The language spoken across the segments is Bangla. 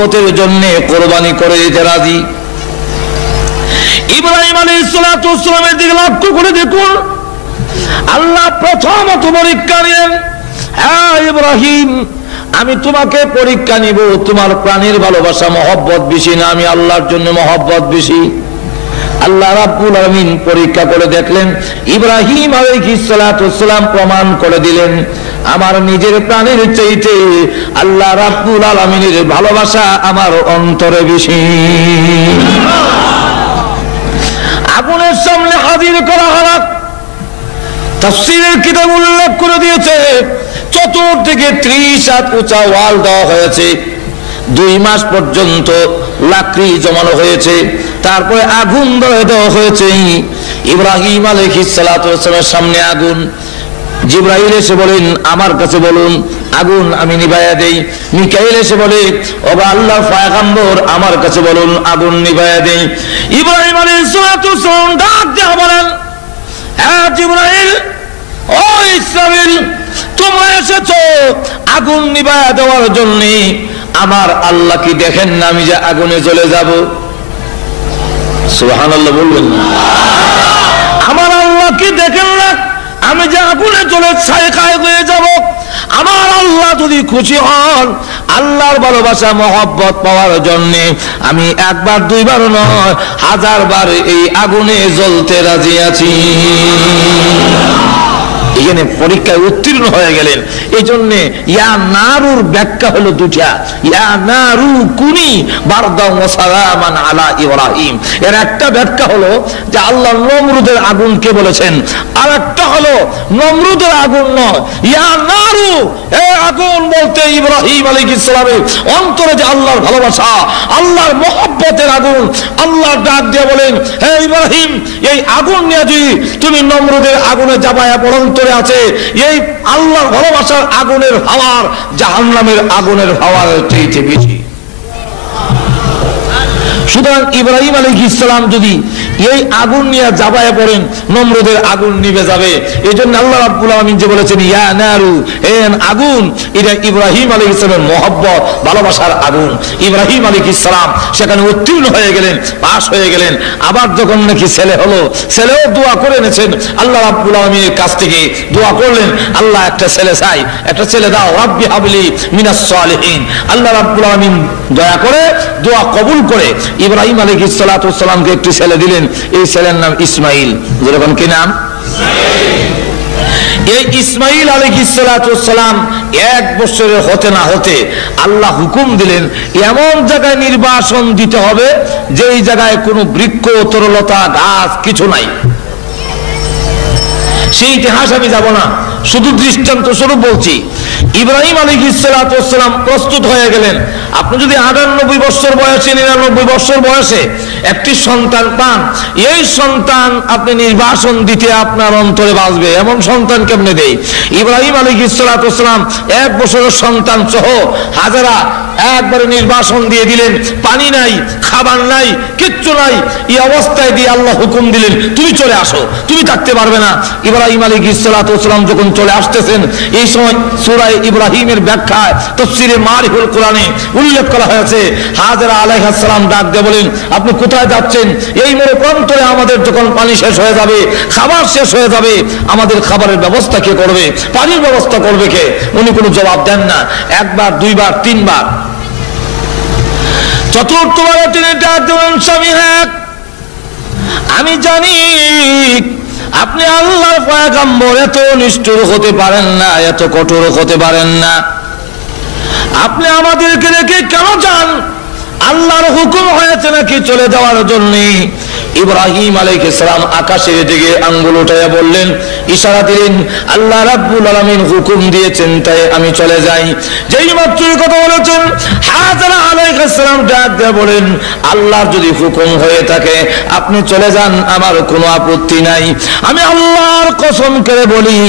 মহব্বতের জন্য কোরবানি করে দিতে রাজি। ইব্রাহিম আলাইহিস সালাতু ওয়াস সালামের দিকে লক্ষ্য করে দেখুন, আল্লাহ প্রথমত পরীক্ষা নিলেন। হ্যাঁ ইব্রাহিম, আমি তোমাকে পরীক্ষা নিব, তোমার প্রাণের ভালোবাসা মহব্বত বেশি না আমি আল্লাহর জন্য মহব্বত বেশি? আল্লাহ রাব্বুল আলামিন পরীক্ষা করে দেখলেন, ইব্রাহিম আলাইহিস সালাতু ওয়াস সালাম প্রমাণ করে দিলেন আমার নিজের প্রাণের চাইতে আল্লাহ রাব্বুল আলামিনের ভালোবাসা আমার অন্তরে বেশি। আগুনের সামনে হাজির করা হলো। তাফসীরের কিতাব উল্লেখ করে দিয়েছে চতুর্দিকে 30 হাত উঁচা ওয়াল দেওয়া হয়েছে, 2 মাস পর্যন্ত লাকড়ি জমানো হয়েছে, তারপরে আগুন ধরে দেওয়া হয়েছে। ইব্রাহিম আলাইহিস সালাতু ওয়াস সালামের সামনে আগুন। জিবরাইল এসে বলেন আমার কাছে বলুন, আগুন আমি নিভাইয়া দেই। মিকাইল এসে বলে ও আল্লাহর পয়গম্বর আমার কাছে বলুন, আগুন নিভাইয়া দেই। ইব্রাহিম আলাইহিস সালাতু ওয়াস সালাম ডাক দিয়ে বলেন, হ্যাঁ জিবরাইল, ও ইসরাফিল, তোমরা এসেছো আগুন নিভাইয়া দেওয়ার জন্য। আমার আল্লাহ কি দেখেন না আমি যে আগুনে জ্বলে যাব? সুবহানাল্লাহ বলবেন না? আমার আল্লাহ কি দেখেন না আমি যে আগুনে জ্বলে ছাই হয়ে যাব? আমার আল্লাহ যদি খুশি হন, আল্লাহর ভালোবাসা মহব্বত পাওয়ার জন্য আমি একবার দুইবার নয় 1000 বার এই আগুনে জ্বলতে রাজি আছি। এখানে পরীক্ষায় উত্তীর্ণ হয়ে গেলেন। এই জন্য ইয়া নারুর ব্যাখ্যা হলো দুটা, ইয়া নারু কুনি বারদাও ওয়া সালামান আলা ইব্রাহিম। এর একটা ব্যাখ্যা হলো যে আল্লাহ নমরুদের আগুনকে বলেছেন, আর একটা হলো নমরুদের আগুন নয়, ইয়া নারু, এ আগুন বলতে ইব্রাহিম আলাইহিস সালামের অন্তরে যে আল্লাহর ভালোবাসা, আল্লাহর মহব্বতের আগুন। আল্লাহ ডাক দিয়ে বলেন, হে ইব্রাহিম, এই আগুন নিয়ে যদি তুমি নমরুদের আগুনে জাবায়া পড়ন্ত আছে, এই আল্লাহর ভালোবাসার আগুনের হাওয়ার জাহান্নামের আগুনের হাওয়ার চাইতে বেশি। সুতরাং ইব্রাহিম আলাইহিস সালাম যদি এই আগুন নিয়ে জাবায়ে পড়েন, নমরুদের আগুন নিভে যাবে। এই জন্য আল্লাহ রাব্বুল আলামিন যে বলেছেন ইয়া নারু, হে আগুন, এটা ইব্রাহিম আলাইহিস সালামের মহব্বত ভালোবাসার আগুন। ইব্রাহিম আলাইহিস সালাম সেখানে উত্তীর্ণ হয়ে গেলেন, পাশ হয়ে গেলেন। আবার যখন নাকি ছেলে হলো, ছেলেও দোয়া করে এনেছেন আল্লাহ রাব্বুল আলামিনের কাছ থেকে, দোয়া করলেন আল্লাহ একটা ছেলে চাই, একটা ছেলে দাও, রাব্বি হাবলি মিনাস সালিহিন। আল্লাহ রাব্বুল আলামিন দয়া করে দোয়া কবুল করে ইব্রাহিম আলাইহিস সালাতু ওয়াস সালামকে একটি ছেলে দিলেন। এই ছেলের নাম ইসমাইল। যেরকম কি নাম? এই ইসমাইল আলাইহিস সালাতু ওয়াস সালাম 1 বছরের হতে না হতে আল্লাহ হুকুম দিলেন এমন জায়গায় নির্বাসন দিতে হবে যেই জায়গায় কোনো বৃক্ষ, তরলতা, গাছ কিছু নাই। সেই ইতিহাস আমি যাব না, শুধু দৃষ্টান্ত স্বরূপ বলছি। ইব্রাহিম আলাইহিস সালাতু ওয়াস সালাম প্রস্তুত হয়ে গেলেন। আপনি যদি 98 বছর বয়সে, 99 বছর বয়সে একটি সন্তান পান, এই সন্তান আপনি নির্বাসন দিতে আপনার অন্তরে বাজবে, এমন সন্তান কেমনে দেয়? ইব্রাহিম আলাইহিস সালাতু ওয়াস সালাম 1 বছরের সন্তান সহ হাজারা একবারে নির্বাসন দিয়ে দিলেন। পানি নাই, খাবার নাই, কিচ্ছু নাই। এই অবস্থায় দিয়ে আল্লাহ হুকুম দিলেন তুমি চলে আসো, তুমি থাকতে পারবে না। ইব্রাহিম আলাইহিস সালাতু ওয়াস সালাম যখন চলে আসতেছেন, এই সময় সূরা ইব্রাহিমের ব্যাখ্যায় তাফসীরে মারিফুল কোরআনে উল্লেখ করা হয়েছে, হাজেরা আলাইহিস সালাম ডাক দিয়ে বলেন আপনি কোথায় যাচ্ছেন? এই মরু প্রান্তরে আমাদের যখন পানি শেষ হয়ে যাবে, খাবার শেষ হয়ে যাবে, আমাদের খাবারের ব্যবস্থা কে করবে? পানির ব্যবস্থা করবে কে? উনি কোনো জবাব দেন না। 1 বার, 2 বার, 3 বার, চতুর্থবারে তিনি ডাক দেন, স্বামী হ্যাঁ আমি জানি আপনি আল্লাহর পয়গম্বর, এত নিষ্ঠুর হতে পারেন না, এত কঠোর হতে পারেন না। আপনি আমাদেরকে রেখে কেন যান? আল্লাহর হুকুম হয়েছে নাকি চলে যাওয়ার জন্য? ইব্রাহিম আলাইহিস সালাম আকাশের দিকে আঙ্গুল উঠাইয়া বললেন, ইশারা দিলেন আল্লাহ রাব্বুল আলামিন হুকুম দিয়েছেন তাই আমি চলে যাই। যেই মাত্র কথা বলেছেন, হাজেরা আলাইহিস সালাম ডাক দিয়ে বলেন আল্লাহর যদি হুকুম হয়ে থাকে আপনি চলে যান, আমার কোনো আপত্তি নাই। আমি আল্লাহর কসম করে বলি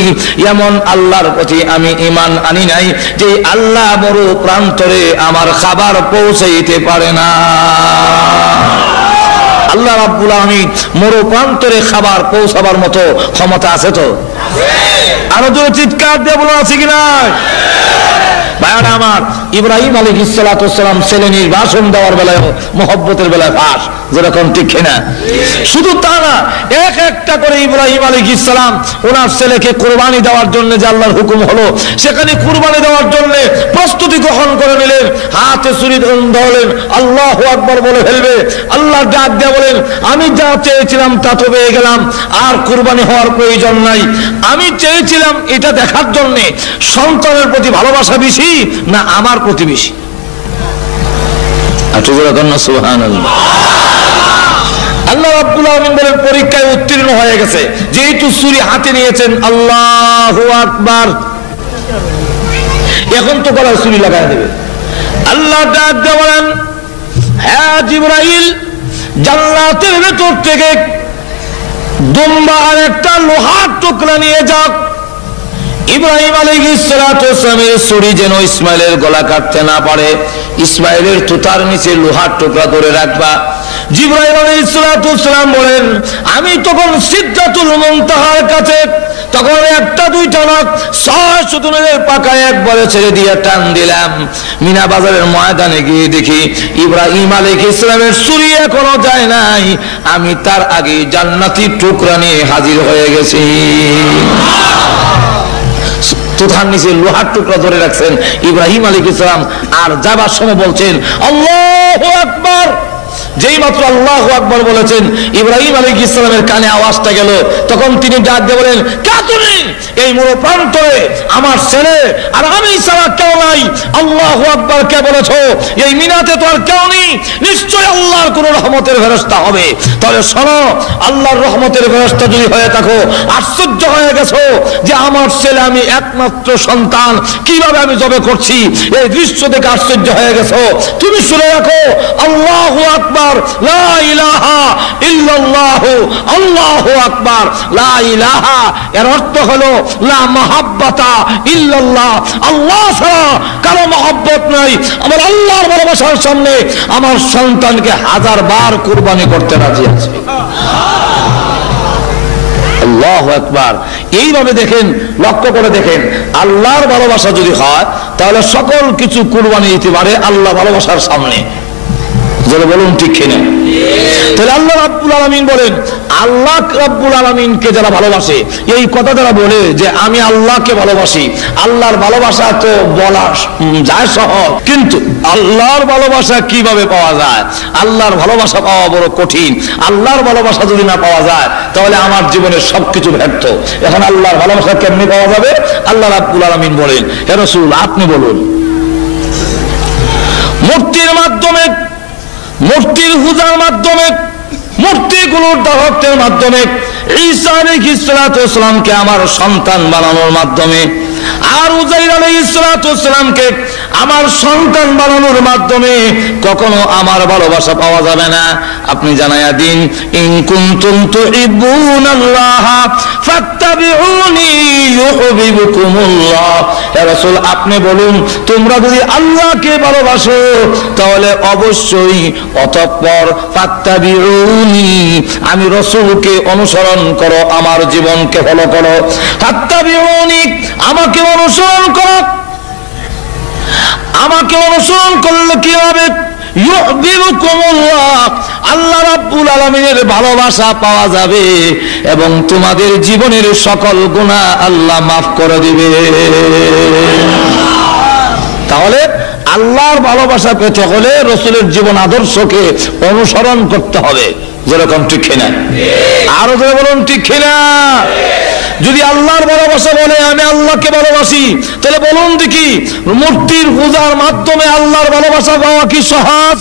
এমন আল্লাহর প্রতি আমি ঈমান আনি নাই যে আল্লাহ বড় প্রান্তরে আমার খাবার পৌঁছাইতে পারে না। আল্লাহ রাব্বুল আলামিন মরু প্রান্তরে খাবার পৌঁছাবার মতো ক্ষমতা আছে তো? আরো জোরে চিৎকার দিয়ে বলো আছে কি না? ভাইরা আমার, ইব্রাহিম আলাইহিস সালাতু ওয়াস সালাম ছেলে নির্বাচন দেওয়ার বেলায় মহব্বতের বেলায় ফাঁস, যেরকম ঠিক কিনা? শুধু তা না, এক একটা করে ইব্রাহিম আলাইহিস সালাম ওনার ছেলেকে কুরবানি দেওয়ার জন্য যে আল্লাহর হুকুম হলো, সেখানে কুরবানি দেওয়ার জন্য প্রস্তুতি গ্রহণ করে নিলেন। হাতে ছুরি ধরলেন, আল্লাহু আকবার বলে ফেলবে। আল্লাহ ডাক দিয়ে বলেন, আমি যা চেয়েছিলাম তা তো পেয়ে গেলাম, আর কুরবানি হওয়ার প্রয়োজন নাই। আমি চেয়েছিলাম এটা দেখার জন্য সন্তানের প্রতি ভালোবাসা বেশি না আমার প্রতি বেশি। সুবহানাল্লাহ। আল্লাহ রাব্বুল আলামিন বলেন, পরীক্ষায় উত্তীর্ণ হয়ে গেছে, যেহেতু ছুরি হাতে নিয়েছেন, আল্লাহু আকবার, এখন তো গলায় ছুরি লাগায় দেবে। আল্লাহ ডাক দিয়ে বলেন, হ্যাঁ জিবরাইল, জান্নাতের ভেতর থেকে দুম্বা আর একটা লোহার টুকরা নিয়ে যাও। ইব্রাহিম আলাইহিস সালাতু ওয়াস সালামের ছুরি যেন ইসমাইলের গলা কাটতে না পারে, ইসমাইলের তুতার নিচে লোহার টুকরা ধরে রাখবা। জিবরাইল আলাইহিস সালাতু ওয়াস সালাম বলেন, আমি তখন সিদরাতুল মুনতাহার কাছে, তখন একটা দুইটা না ৬ সুতুনের পাকায় একবারে ছেড়ে দিয়ে টান দিলাম। মিনা বাজারের ময়দানে গিয়ে দেখি ইব্রাহিম আলাইহিস সালামের ছুরি এখনো যায় নাই, আমি তার আগে জান্নাতি টুকরা নিয়ে হাজির হয়ে গেছি। তুথার নিচে লোহার টুকরা ধরে রাখছেন ইব্রাহিম আলাইহিস সালাম, আর যাবার সময় বলছেন আল্লাহু আকবার। যেই মাত্র আল্লাহু আকবার বলেছেন, ইব্রাহিম আলাইহিস সালামের কানে আওয়াজটা গেল, তখন তিনি ডাক দিয়ে বলেন, কে তুমি? এই মরু প্রান্তরে আমার ছেলে আর আমি ছাড়া কেউ নাই। আল্লাহু আকবার কে বলেছো? এই মিনাতে তো আর কেউ নেই, নিশ্চয় আল্লাহর কোন রহমতের ফেরেশতা হবে। তাহলে শোনো, আল্লাহর রহমতের ফেরেশতা যদি হয়ে থাকো, আশ্চর্য হয়ে গেছো যে আমার ছেলে, আমি একমাত্র সন্তান, কিভাবে আমি জবে করছি, এই দৃশ্য দেখে আশ্চর্য হয়ে গেছো। তুমি শুনে রাখো, আল্লাহু আকবার, লা ইলাহা ইল্লাল্লাহ, আল্লাহু আকবার, লা ইলাহা এর অর্থ হলো লা মাহাব্বাতা ইল্লাল্লাহ, আল্লাহ ছাড়া কারো মহব্বত নাই। আমার আল্লাহর ভালোবাসার সামনে আমার সন্তানকে 1000 বার কুরবানি করতে রাজি আছে। আল্লাহু আকবার। এইভাবে দেখেন, লক্ষ্য করে দেখেন, আল্লাহর ভালোবাসা যদি হয় তাহলে সকল কিছু কুরবানি দিতে পারে আল্লাহ ভালোবাসার সামনে। যারা বলুন ঠিক কিনা? তাহলে আল্লাহ রাব্বুল আলামিন বলেন, আল্লাহ রাব্বুল আলামিনকে যারা ভালোবাসে, এই কথা যারা বলে যে আমি আল্লাহকে ভালোবাসি, আল্লাহর ভালোবাসা তো বলা যায় সহজ, কিন্তু আল্লাহর ভালোবাসা কিভাবে পাওয়া যায়? আল্লাহর ভালোবাসা পাওয়া বড় কঠিন। আল্লাহর ভালোবাসা যদি না পাওয়া যায় তাহলে আমার জীবনের সবকিছু ব্যর্থ। এখন আল্লাহর ভালোবাসা কেমনে পাওয়া যাবে? আল্লাহ রাব্বুল আলামিন বলেন, হে রাসূল আপনি বলুন। মূর্তির মাধ্যমে, মূর্তির পূজার মাধ্যমে, মূর্তিগুলোর দাহত্যের মাধ্যমে, ঈসা আলাইহিস সালাতু ওয়াস সালামকে আমার সন্তান বানানোর মাধ্যমে, আর উযাইর আলাইহিস সালাতু ওয়াস সালামকে আমার সন্তান বানানোর মাধ্যমে কখনো আমার ভালোবাসা পাওয়া যাবে না। আপনি জানায়া দিন, ইন কুনতুম তুহিব্বুনাল্লাহ ফাত্তাবিউনি ইউহিব্বুকুমুল্লাহ। হে রাসূল আপনি বলুন, তোমরা যদি আল্লাহকে ভালোবাসো তাহলে অবশ্যই অতঃপর ফাত্তাবিউনি, আমি রাসূলকে অনুসরণ করো, আমার জীবনকে ফলো করো। ফাত্তাবিউনি, আমাকে অনুসরণ করো। আমাকে অনুসরণ করলে কি হবে? ইউহিব্বুকুমুল্লাহ, আল্লাহ রাব্বুল আলামিনের ভালোবাসা পাওয়া যাবে এবং তোমাদের জীবনের সকল গুনাহ আল্লাহ মাফ করে দিবে। তাহলে আল্লাহর ভালোবাসা পেতে হলে রাসূলের জীবন আদর্শকে অনুসরণ করতে হবে। যেরকম ঠিক কিনা? আরো জোরে বলুন ঠিক কিনা? যদি আল্লাহর ভালোবাসা বলে আমি আল্লাহকে ভালোবাসি, তাহলে বলুন দেখি, মূর্তির পূজার মাধ্যমে আল্লাহর ভালোবাসা পাওয়া কি সহজ?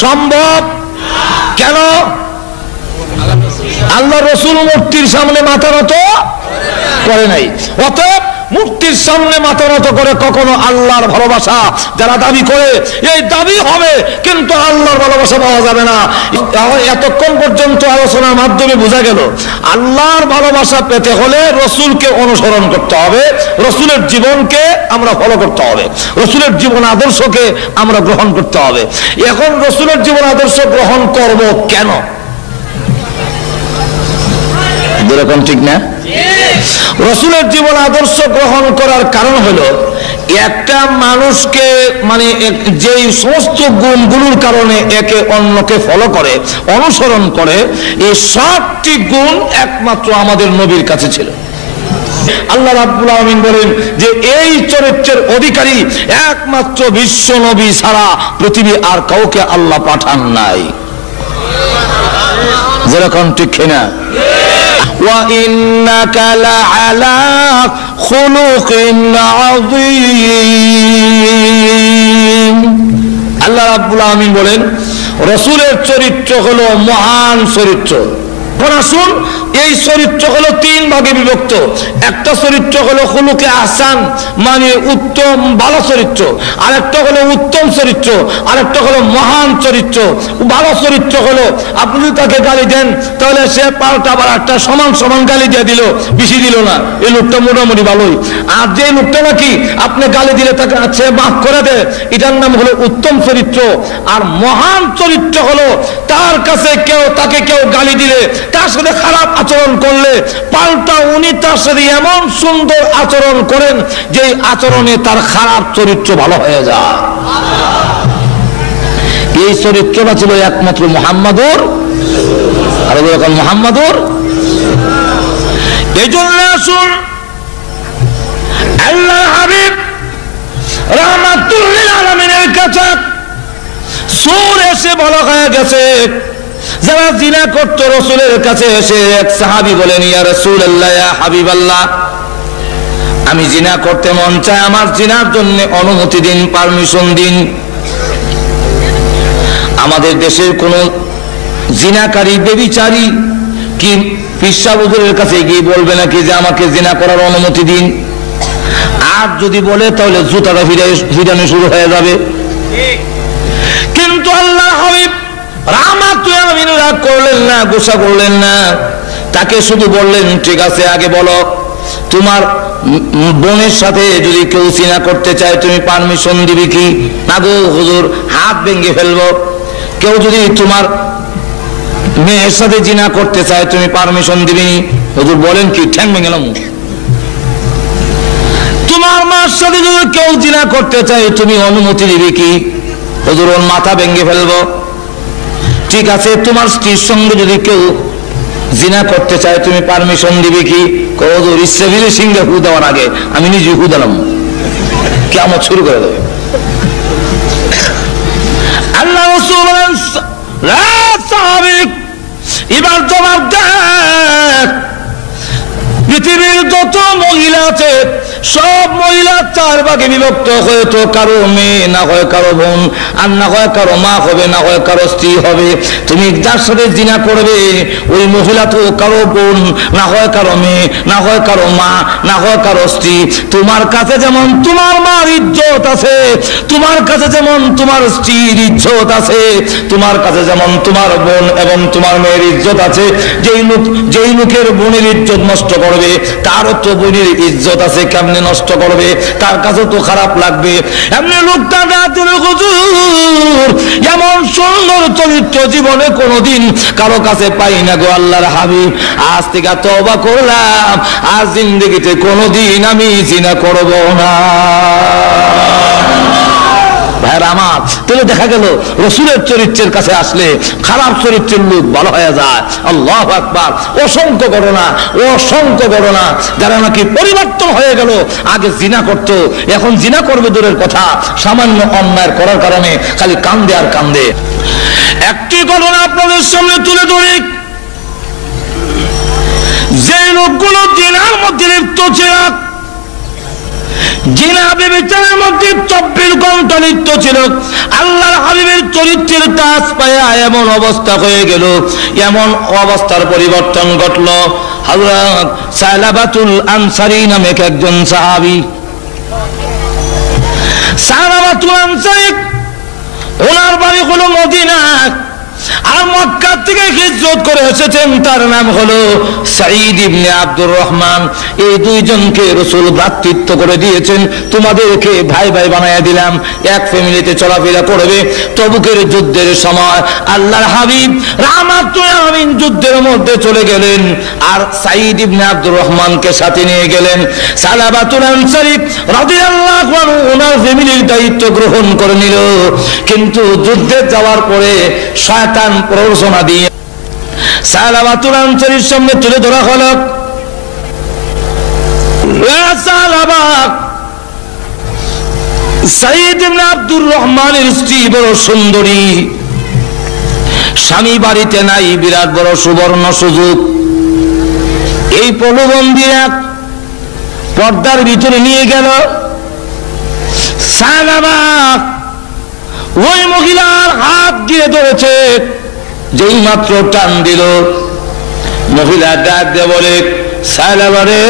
সম্ভব? কেন? আল্লাহ রাসূল মূর্তির সামনে মাথা নত করে নাই। অতএব মূর্তির সামনে মাথা নত করে কখনো আল্লাহর ভালোবাসা যারা দাবি করে, এই দাবি হবে, কিন্তু আল্লাহর ভালোবাসা পাওয়া যাবে না। এতক্ষণ পর্যন্ত আলোচনার মাধ্যমে বোঝা গেল, আল্লাহর ভালোবাসা পেতে হলে রাসূলকে অনুসরণ করতে হবে, রাসূলের জীবনকে আমরা ফলো করতে হবে, রাসূলের জীবন আদর্শকে আমরা গ্রহণ করতে হবে। এখন রাসূলের জীবন আদর্শ গ্রহণ করব কেন? যেরকম ঠিক না? রাসূলের জীবন আদর্শ গ্রহণ করার কারণ হলো একটা মানুষকে মানে যেই সমস্ত গুণগুলোর কারণে একে অন্যকে ফলো করে, অনুসরণ করে, এই সবটি গুণ একমাত্র আমাদের নবীর কাছে ছিল। আল্লাহ রাব্বুল আলামিন বলেন যে এই চরিত্রের অধিকারী একমাত্র বিশ্ব নবী ছাড়া পৃথিবী আর কাউকে আল্লাহ পাঠান নাই। যেরকম ঠিক কিনা? ওয়া ইন্নাকা লাআলা খুলুকিন আযীম। আল্লাহ রাব্বুল আলামিন বলেন রাসূলের চরিত্র হলো মহান চরিত্র। আসুন, এই চরিত্র হলো তিন ভাগে বিভক্ত। একটা চরিত্র হলো খুলুকে আহসান, মানে উত্তম ভালো চরিত্র, আরেকটা হলো উত্তম চরিত্র, আরেকটা হলো মহান চরিত্র। ভালো চরিত্র হলো আপনি যদি তাকে গালি দেন তাহলে সে পাল্টা আবার একটা সমান সমান গালি দিয়ে দিল, বেশি দিল না, এই লোকটা মোটামুটি ভালোই। আর যে লোকটা নাকি আপনি গালি দিলে তাকে সে মাফ করে দেয়, এটার নাম হলো উত্তম চরিত্র। আর মহান চরিত্র হলো তার কাছে তাকে কেউ গালি দিলে, তার সাথে খারাপ আচরণ করলে পাল্টা উনি তার সাথে এমন সুন্দর আচরণ করেন যে আচরণে তার খারাপ চরিত্র ভালো হয়ে যায়। এই চরিত্রটা ছিল একমাত্র মুহাম্মাদুর, আর এখন মুহাম্মাদুর। এই জন্য আসুন আল্লাহ হাবিব রাহমাতুল লিল আলামিনের কাছে সূরা এসে বলা হয়ে গেছে, যারা জিনা করত রাসূলের কাছে এসে এক সাহাবী বলেন, ইয়া রাসূলুল্লাহ, ইয়া হাবিবাল্লাহ, আমি জিনা করতে মন চায়, আমার জিনার জন্য অনুমতি দিন, পারমিশন দিন। আমাদের দেশের কোন জিনাকারী ব্যভিচারী কি পিসা হুজুরের কাছে গিয়ে বলবে নাকি যে আমাকে জিনা করার অনুমতি দিন? আর যদি বলে তাহলে জুতাটা ফিরানো শুরু হয়ে যাবে। কিন্তু আল্লাহ হাবিব রাগ করলেন না, গুসা করলেন না, তাকে শুধু বললেন, ঠিক আছে, আগে বলো তোমার বোনের সাথে যদি কেউ জিনা করতে চায় তুমি পারমিশন দিবি কি? না গো হুজুর, হাত ভেঙে ফেলবো। কেউ যদি তোমার মেয়ের সাথে জিনা করতে চায় তুমি পারমিশন দিবি? হুজুর বলেন কি, ঠ্যাং ভেঙে গেলাম। তোমার মার সাথে যদি কেউ জিনা করতে চায় তুমি অনুমতি দিবি কি? হুজুর ওর মাথা ভেঙে ফেলবো। ঠিক আছে, তোমার স্ত্রীর সঙ্গে যদি কেউ জিনা করতে চায় তুমি পারমিশন দিবে কি? হুজুর ইচ্ছা দিলে সিংহে হু দেওয়ার আগে আমি নিজে হু দিলাম, কিয়ামত শুরু করে দেবে। আল্লাহ রাসূল বলেন, এবার জবাব দেখ, পৃথিবীর যত মহিলা আছে সব মহিলা চার ভাগে বিভক্ত, হয়তো কারো মেয়ে, না হয় কারো বোন, আর না হয় কারো মা হবে, না হয় কারো স্ত্রী হবে। তুমি যার সাথে জিনা করবে ওই মহিলা তো কারো বোন, না হয় কারো মেয়ে, না হয় কারো মা, না হয় কারো স্ত্রী। তোমার কাছে যেমন তোমার মার ইজ্জত আছে, তোমার কাছে যেমন তোমার স্ত্রীর ইজ্জত আছে, তোমার কাছে যেমন তোমার বোন এবং তোমার মেয়ের ইজ্জত আছে। যেই লোকের বোনের ইজ্জত নষ্ট করবে তারও তো বোনের ইজ্জত আছে, কেমনে নষ্ট করবে? তার কাছে তো খারাপ লাগবে। এমনি লোকটা হুজুর এমন সুন্দর চরিত্র জীবনে কোনোদিন কারো কাছে পাই না গো আল্লাহর হাবিব, আজ থেকে তওবা করলাম, আর জিন্দেগিতে কোনোদিন আমি জিনা করব না। ভাইরা আমার, তাহলে দেখা গেল রাসূলের চরিত্রের কাছে আসলে খারাপ চরিত্রের লোক ভালো হয়ে যায়। আল্লাহু আকবার। অসংখ্য ঘটনা যারা নাকি পরিবর্তন হয়ে গেল, আগে জিনা করতো এখন জিনা করবে দূরের কথা, সামান্য অন্যায় করার কারণে খালি কান্দে আর কান্দে। একটি ঘটনা আপনাদের সামনে তুলে ধরি, যে লোকগুলো জিনার মধ্যে লিপ্ত ছিল, জিনা ব্যভিচারের মধ্যে 24 ঘন্টা লিপ্ত ছিল, আল্লাহর হাবিবের চরিত্রের তাজ পায়া এমন অবস্থা হয়ে গেল, এমন অবস্থার পরিবর্তন ঘটল। হযরত সালাবাতুল আনসারী নামে একজন সাহাবী, সালাবাতুল আনসারী ওনার বাড়ি হলো মদিনা, আর মক্কা থেকে হিজরত করে এসেছেন, তার নাম হলো সাঈদ ইবনে আব্দুর রহমান। এই দুইজনকে রাসূল ভ্রাতৃত্ব করে দিয়েছেন, তোমাদেরকে ভাই ভাই বানায়া দিলাম, এক ফ্যামিলিতে চলাফেরা করবে। তবুকের যুদ্ধের সময় আল্লাহর হাবিব রাহমাতুল আলামিন যুদ্ধের মধ্যে চলে গেলেন, আর সাঈদ ইবনে আব্দুর রহমানকে সাথে নিয়ে গেলেন। সালাবাতুল আনসারী রাদিয়াল্লাহু আনহু ওনার ফ্যামিলির দায়িত্ব গ্রহণ করে নিল। কিন্তু যুদ্ধে যাওয়ার পরে শয়তান প্ররোচনা দিয়ে সালাবাতুল আনসারীর সামনে তুলে ধরা হলো, সালাবা, সাঈদ ইবনে আব্দুর রহমানের স্ত্রী বড় সুন্দরী, স্বামী বাড়িতে নাই, বিরাট বড় সুবর্ণ সুযোগ। এই প্রলোভন দিয়ে পর্দার ভিতরে নিয়ে গেল। সালাবা ওই মহিলার হাত গিয়ে ধরেছে, যেই মাত্র টান দিল, মহিলা ডাক দিয়ে বলে, সালাবা রে,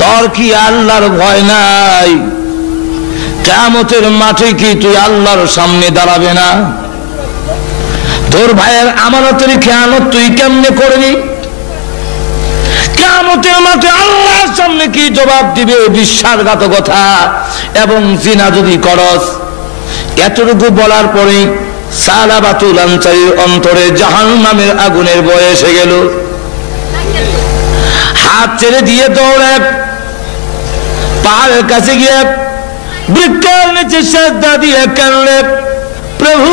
তোর কি আল্লাহর ভয় নাই? কিয়ামতের মাঠে কি তুই আল্লাহর সামনে দাঁড়াবে না? তোর ভাইয়ের আমানতের খেয়ানত তুই কেমনে করবি? কিয়ামতের মাঠে আল্লাহর সামনে কি জবাব দিবে? বিশ্বাসঘাতকতা এবং জিনা যদি করস। এতটুকু বলার পরে সালাবাতুল আনসারীর অন্তরে জাহান্নামের আগুনের ভয় এসে গেল। হাত ছেড়ে দিয়ে দৌড়ে পাহাড়ের কাছে গিয়ে বৃক্ষের নিচে সেজদা দিয়ে কাঁদলে, প্রভু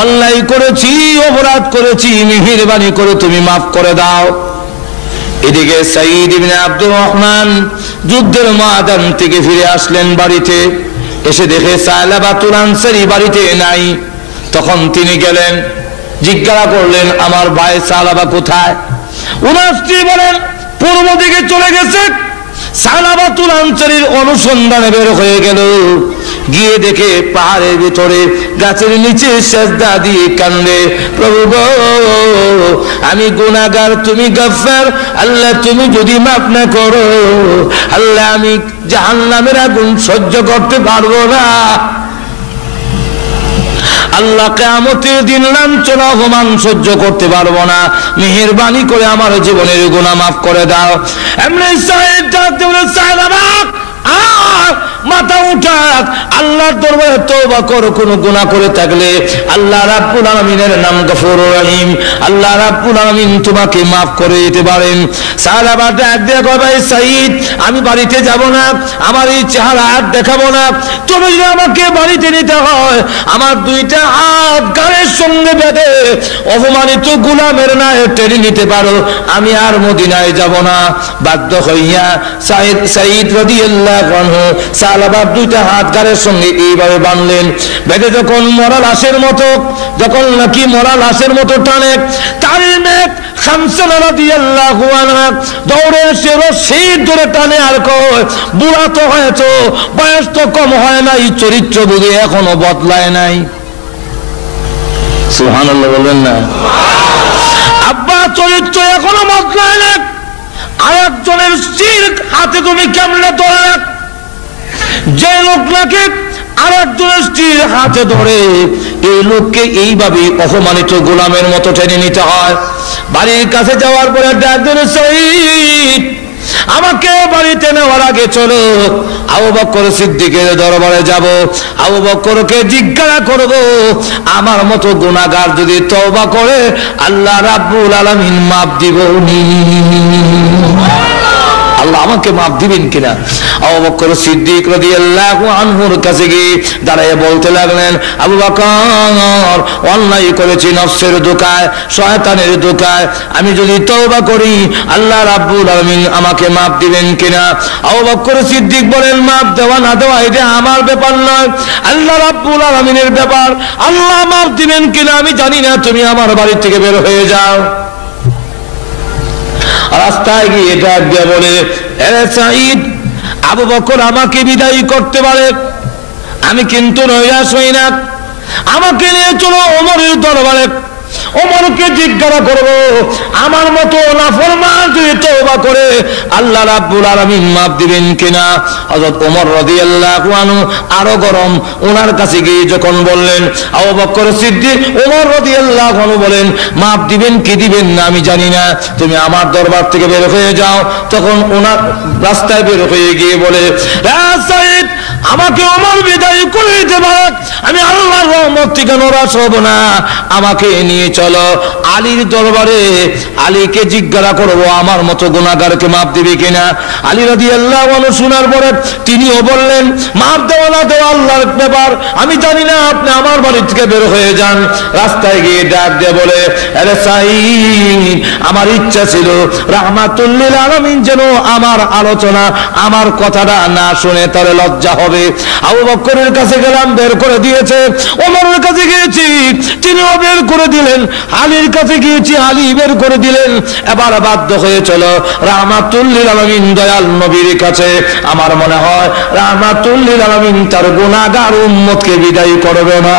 অন্যায় করেছি, অপরাধ করেছি, মেহেরবানি করে তুমি মাফ করে দাও। এদিকে সাঈদ ইবনে আব্দুর রহমান যুদ্ধের ময়দান থেকে ফিরে আসলেন বাড়িতে। এসে দেখে সালাবাতুল আনসারী বাড়িতে নাই। তখন তিনি গেলেন, জিজ্ঞাসা করলেন, আমার ভাই সালাবা কোথায়? ওনার স্ত্রী বলেন, পূর্ব দিকে চলে গেছে। সালাবাতুল আনসারীর অনুসন্ধানে বের হয়ে গেল, গিয়ে দেখে পাহাড়ের ভিতরে গাছের নিচে সেজদা দিয়ে কান্দে, প্রভু গো, আমি গুনাহগার, তুমি গফফার, আল্লাহ তুমি যদি মাফ না করো, আল্লাহ আমি জাহান্নামের আগুন সহ্য করতে পারবো না। আল্লাহ কিয়ামতের দিন লাঞ্ছনা অপমান সহ্য করতে পারবো না, মেহেরবানি করে আমার জীবনের গুনাহ মাফ করে দাও। এমনি সাইদ ডাকতে বলে, সালাবা মাথা উঠাত, আল্লাহর দরবারে তওবা করো। কোনো গুনাহ করে থাকলে আল্লাহ রাব্বুল আলামিনের নাম গফুরুর রহিম, আল্লাহ রাব্বুল আলামিন তোমাকে মাফ করে দিতে পারেন। সালাবা ডাক দিয়ে কয়, ভাই সাঈদ, আমি বাড়িতে যাব না, আমার এই চেহারা আর দেখাবো না। তুমি যদি আমাকে বাড়িতে নিতে হয়, আমার দুইটা হাত গায়ের সঙ্গে বেঁধে অপমানিত গোলামের ন্যায় টেনে নিতে পারো, আমি আর মদিনায় যাব না। বাধ্য হইয়া সাঈদ রাদিয়াল্লাহু আনহু সালাবার দুইটা হাত গায়ের সঙ্গে এইভাবে বাঁধলেন। বেঁধে যখন মরা লাশের মতো, যখন নাকি মরা লাশের মতো টানে, তার মেয়ে খামসানা রাদিয়াল্লাহু আনহা দৌড়ে এসে রশি ধরে টানে আর কয়, বুড়া তো হয়েছ, বয়স তো কম হয় নাই, চরিত্র বুঝে এখনো বদলায় নাই। সুবহানাল্লাহ বলবেন না? আব্বা চরিত্র এখনো বদলায় না, আরেকজনের স্ত্রীর হাতে তুমি কেমনে ধরে? যে লোক নাকি আরেকজনের স্ত্রীর হাতে ধরে, এই লোককে এইভাবে অপমানিত গোলামের মতো টেনে নিতে হয়। বাড়ির কাছে যাওয়ার পরে ডাক দিল, সাঈদ আমাকে বাড়িতে নেওয়ার আগে চলো, আবু বকর সিদ্দিকের দরবারে যাব, আবু বকরকে জিজ্ঞাসা করব, আমার মতো গুনাহগার যদি তওবা করে আল্লাহ রাব্বুল আলামিন মাফ দিবেন, আল্লাহ আমাকে মাফ দিবেন কিনা। আবু বকর সিদ্দিক রাদিয়াল্লাহু আনহুর কাছে গিয়ে দাঁড়িয়ে বলতে লাগলেন, আবু বকর, অন্যায় করেছি নফসের ধোঁকায়, শয়তানের ধোঁকায়, আমি যদি তওবা করি আল্লাহ রাব্বুল আলামিন আমাকে মাফ দিবেন কিনা। আবু বকর সিদ্দিক বলেন, মাফ দেওয়া না দেওয়া এটা আমার ব্যাপার নয়, আল্লাহ রাব্বুল আলামিনের ব্যাপার। আল্লাহ মাফ দিবেন কিনা আমি জানি না, তুমি আমার বাড়ি থেকে বের হয়ে যাও। রাস্তায় গিয়ে ডাক দিয়ে বলে, এরে সাঈদ, আবু বকর আমাকে বিদায় করতে পারে, আমি কিন্তু নৈরাশ হই না, আমাকে নিয়ে চলো ওমরের দরবারে। ওমরকে জিজ্ঞাসা করব আমার মতো নাফরমান যদি তওবা করে আল্লাহ রাব্বুল আলামিন মাফ দিবেন কিনা। হযরত ওমর রাদিয়াল্লাহু আনহু আরো গরম, ওনার কাছে গিয়ে যখন বললেন, আবু বকর সিদ্দিক ওমর রাদিয়াল্লাহু আনহু বলেন, মাফ দিবেন কি দিবেন না আমি জানি না, তুমি আমার দরবার থেকে বের হয়ে যাও। তখন ওনার রাস্তায় বের হয়ে গিয়ে বলে, সাইদ আমাকে ওমর বিদায় করে দিতে পারে, আমি আল্লাহর রহমত থেকে নারাজ হব না, আমাকে নিয়ে চলো আলীর দরবারে, আলীকে জিজ্ঞাসা করবো আমার মতো গুনাহগারকে মাফ দিবে কিনা। আলী রাদিয়াল্লাহু আনহু শোনার পরে তিনিও বললেন, মাফ দেওয়া না দেওয়া আল্লাহর ব্যাপার, আমি জানি না, আপনি আমার বাড়ি থেকে বের হয়ে যান। রাস্তায় গিয়ে ডাক দিয়ে বলে, আরে সাইদ আমার ইচ্ছা ছিল রাহমাতুল লিল আলামিন যেন আমার আলোচনা আমার কথাটা না শুনে তাহলে লজ্জা হবে। আবু বকরের কাছে গেলাম, বের করে দিয়েছে। ওমরের কাছে গিয়েছি, তিনিও বের করে দিলেন। আলীর কাছে গিয়েছি, আলী বের করে দিলেন। এবার বাধ্য হয়ে চলো রাহমাতুল লিল আলামিন দয়াল নবীর কাছে। আমার মনে হয় রাহমাতুল লিল আলামিন তার গুনাহগার উম্মতকে বিদায় করবে না।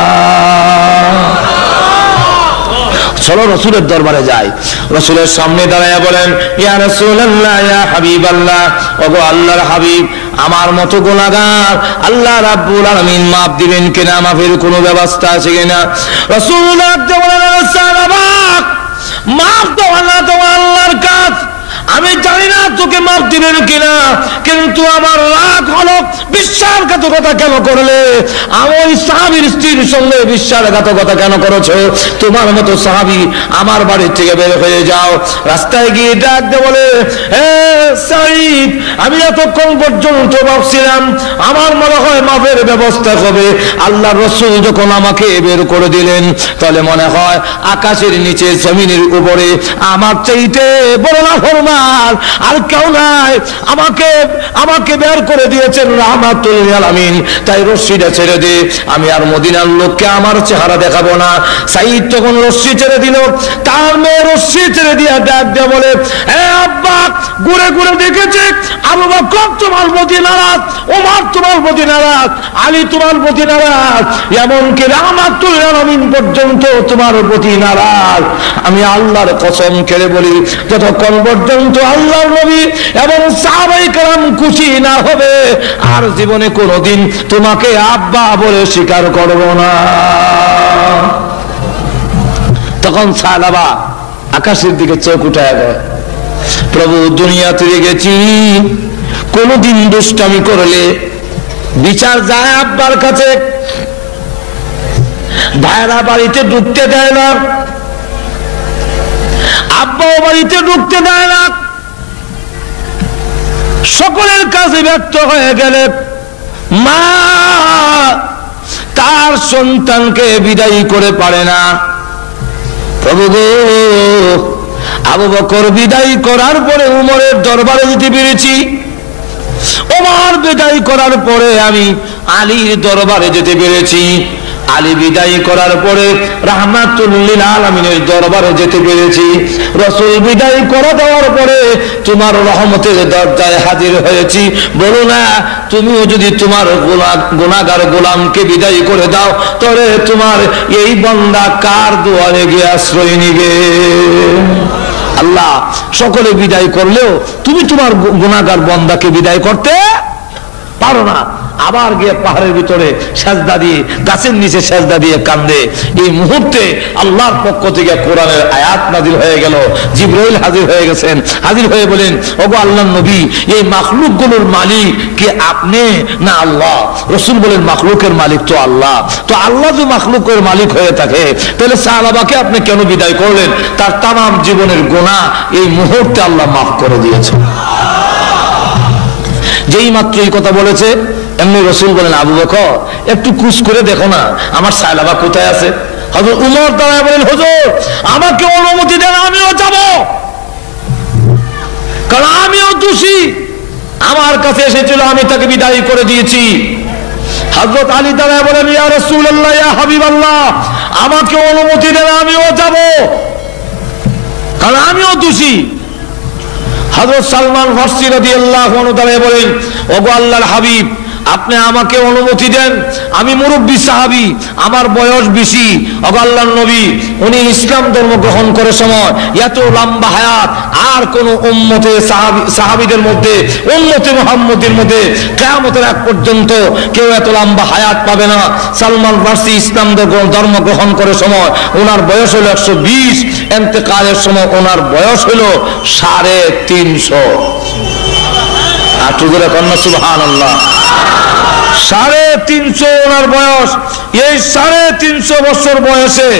চলো রসুলের দরবারে যাই। রসুলের সামনে দাঁড়ায়া বলেন, ইয়া রাসূলুল্লাহ, ইয়া হাবিবাল্লাহ, ওগো আল্লাহর হাবিব, আমার মতো গুনাহগার আল্লাহ রাব্বুল আলামিন মাফ দিবেন কিনা, মাফের কোনো ব্যবস্থা আছে কিনা। রাসূলুল্লাহ বলেন, সাহাবা মাফ দেওয়া না দেওয়া আল্লাহর কাজ, আমি জানি না তোকে মাফ দিবেন কিনা, কিন্তু আমার রাগ হলো বিশ্বাসঘাতকতা কেন করলে, আমার সাহাবীর স্ত্রীর সঙ্গে বিশ্বাসঘাতকতা কেন করেছো, তোমার মতো সাহাবী আমার বাড়ি থেকে বের হয়ে যাও। রাস্তায় গিয়ে ডাক দিয়ে বলে, হে সাইদ, আমি এতক্ষণ পর্যন্ত ভাবছিলাম আমার মনে হয় মাফের ব্যবস্থা হবে, আল্লাহর রাসূল যখন আমাকে বের করে দিলেন তাহলে মনে হয় আকাশের নিচে জমিনের উপরে আমার চাইতে বড় নাফরমান আর কেউ নাই, আমাকে বের করে দিয়েছেন রাহমাতুল লিল আলামিন, তাই রশিটা ছেড়ে দে, আমি আর মদিনার লোককে আমার চেহারা দেখাবো না। সাইদ তখন রশি ছেড়ে দিল, তার মেয়ে রশি ছেড়ে দিয়ে ডাক দিয়ে বলে, হে আব্বা, ঘুরে ঘুরে দেখেছে আবু বকর তোমার প্রতি নারাজ, ওমর তোমার প্রতি নারাজ, আলী তোমার প্রতি নারাজ, এমনকি রাহমাতুল লিল আলামিন পর্যন্ত তোমার প্রতি নারাজ। আমি আল্লাহর কসম খেলে বলি, যতক্ষণ পর্যন্ত আল্লাহর নবী এবং সাহাবায়ে কেরাম খুশি না হবে আর জীবনে কোনোদিন তোমাকে আব্বা বলে স্বীকার করব না। তখন সাহাবা আকাশের দিকে চোখ উঠায় গেল, প্রভু দুনিয়া থেকে গেছি, কোনদিন দুষ্টামি করলে বিচার যায় আব্বার কাছে, ভাইরা বাড়িতে ঢুকতে দেয় না, আব্বাও বাড়িতে ঢুকতে দেয় না, সকলের কাছে ব্যর্থ হয়ে গেলে মা তার সন্তানকে বিদায় করে পারে না। প্রভু গো, আবু বকর বিদায় করার পরে উমরের দরবারে যেতে পেরেছি, ওমর বিদায় করার পরে আমি আলীর দরবারে যেতে পেরেছি, আলী বিদায় করার পরে রাহমাতুল লিল আলামিনের দরবারে যেতে পেরেছি, রাসূল বিদায় করে দেওয়ার পরে তোমার রহমতের দরজায় হাজির হয়েছি। বলো না, তুমিও যদি তোমার গুনাহগার গোলামকে বিদায় করে দাও তবে তোমার এই বান্দা কার দুয়ারে গিয়ে আশ্রয় নিবে? আল্লাহ সকলে বিদায় করলেও তুমি তোমার গুনাহগার বান্দাকে বিদায় করতে পারো না। আবার গিয়ে পাহাড়ের ভিতরে সেজদা দিয়ে, গাছের নিচে সেজদা দিয়ে কান্দে। এই মুহূর্তে আল্লাহর পক্ষ থেকে কোরআনের আয়াত নাযিল হয়ে গেল, জিবরাইল হাজির হয়ে গেছেন, হাজির হয়ে বলেন, ওগো আল্লাহর নবী, এই মাখলুকগুলোর মালিক কি আপনি না আল্লাহ? রাসূল বলেন, মাখলুকের মালিক তো আল্লাহ। তো আল্লাহ যদি মাখলুকের মালিক হয়ে থাকে তাহলে সাহাবাকে আপনি কেন বিদায় করলেন? তার তামাম জীবনের গুনাহ এই মুহূর্তে আল্লাহ মাফ করে দিয়েছে। যেই মাত্র এই কথা বলেছে এমনি রাসূল বলেন, আবু বকর একটু কুচ করে দেখো না আমার সাহাবা কোথায় আছে। হযরত উমর দাঁড়ায় বলেন, হুজুর আমাকে অনুমতি দেন, আমিও যাব, কারণ আমিও দোষী, আমার কাছে এসেছিল, আমি তাকে বিদায় করে দিয়েছি। হযরত আলী দাঁড়ায় বলেন, ইয়া রাসূলুল্লাহ, ইয়া হাবিবাল্লাহ, আমাকে অনুমতি দেন, আমিও যাব, কারণ আমিও দোষী। হযরত সালমান ফারসি রাদিয়াল্লাহু আনহু দাঁড়ায় বলেন, ওগো আল্লাহর হাবিব, আপনি আমাকে অনুমতি দেন, আমি মুরব্বী সাহাবী, আমার বয়স বেশি। ওগো আল্লাহর নবী, উনি ইসলাম ধর্ম গ্রহণ করে সময় এত লম্বা হায়াত আর কোন উম্মতে সাহাবীদের মধ্যে, উম্মতে মুহাম্মদের মধ্যে কিয়ামতের আগ পর্যন্ত কেউ এত লম্বা হায়াত পাবে না। সালমান ফারসি ইসলাম ধর্ম গ্রহণ করে সময় ওনার বয়স হলো 120, ইন্তেকালের সময় ওনার বয়স হলো 350। আটুগুলো কন্যা সুবহানাল্লাহ, 350 ওনার বয়স। এই 350 বছর বয়সে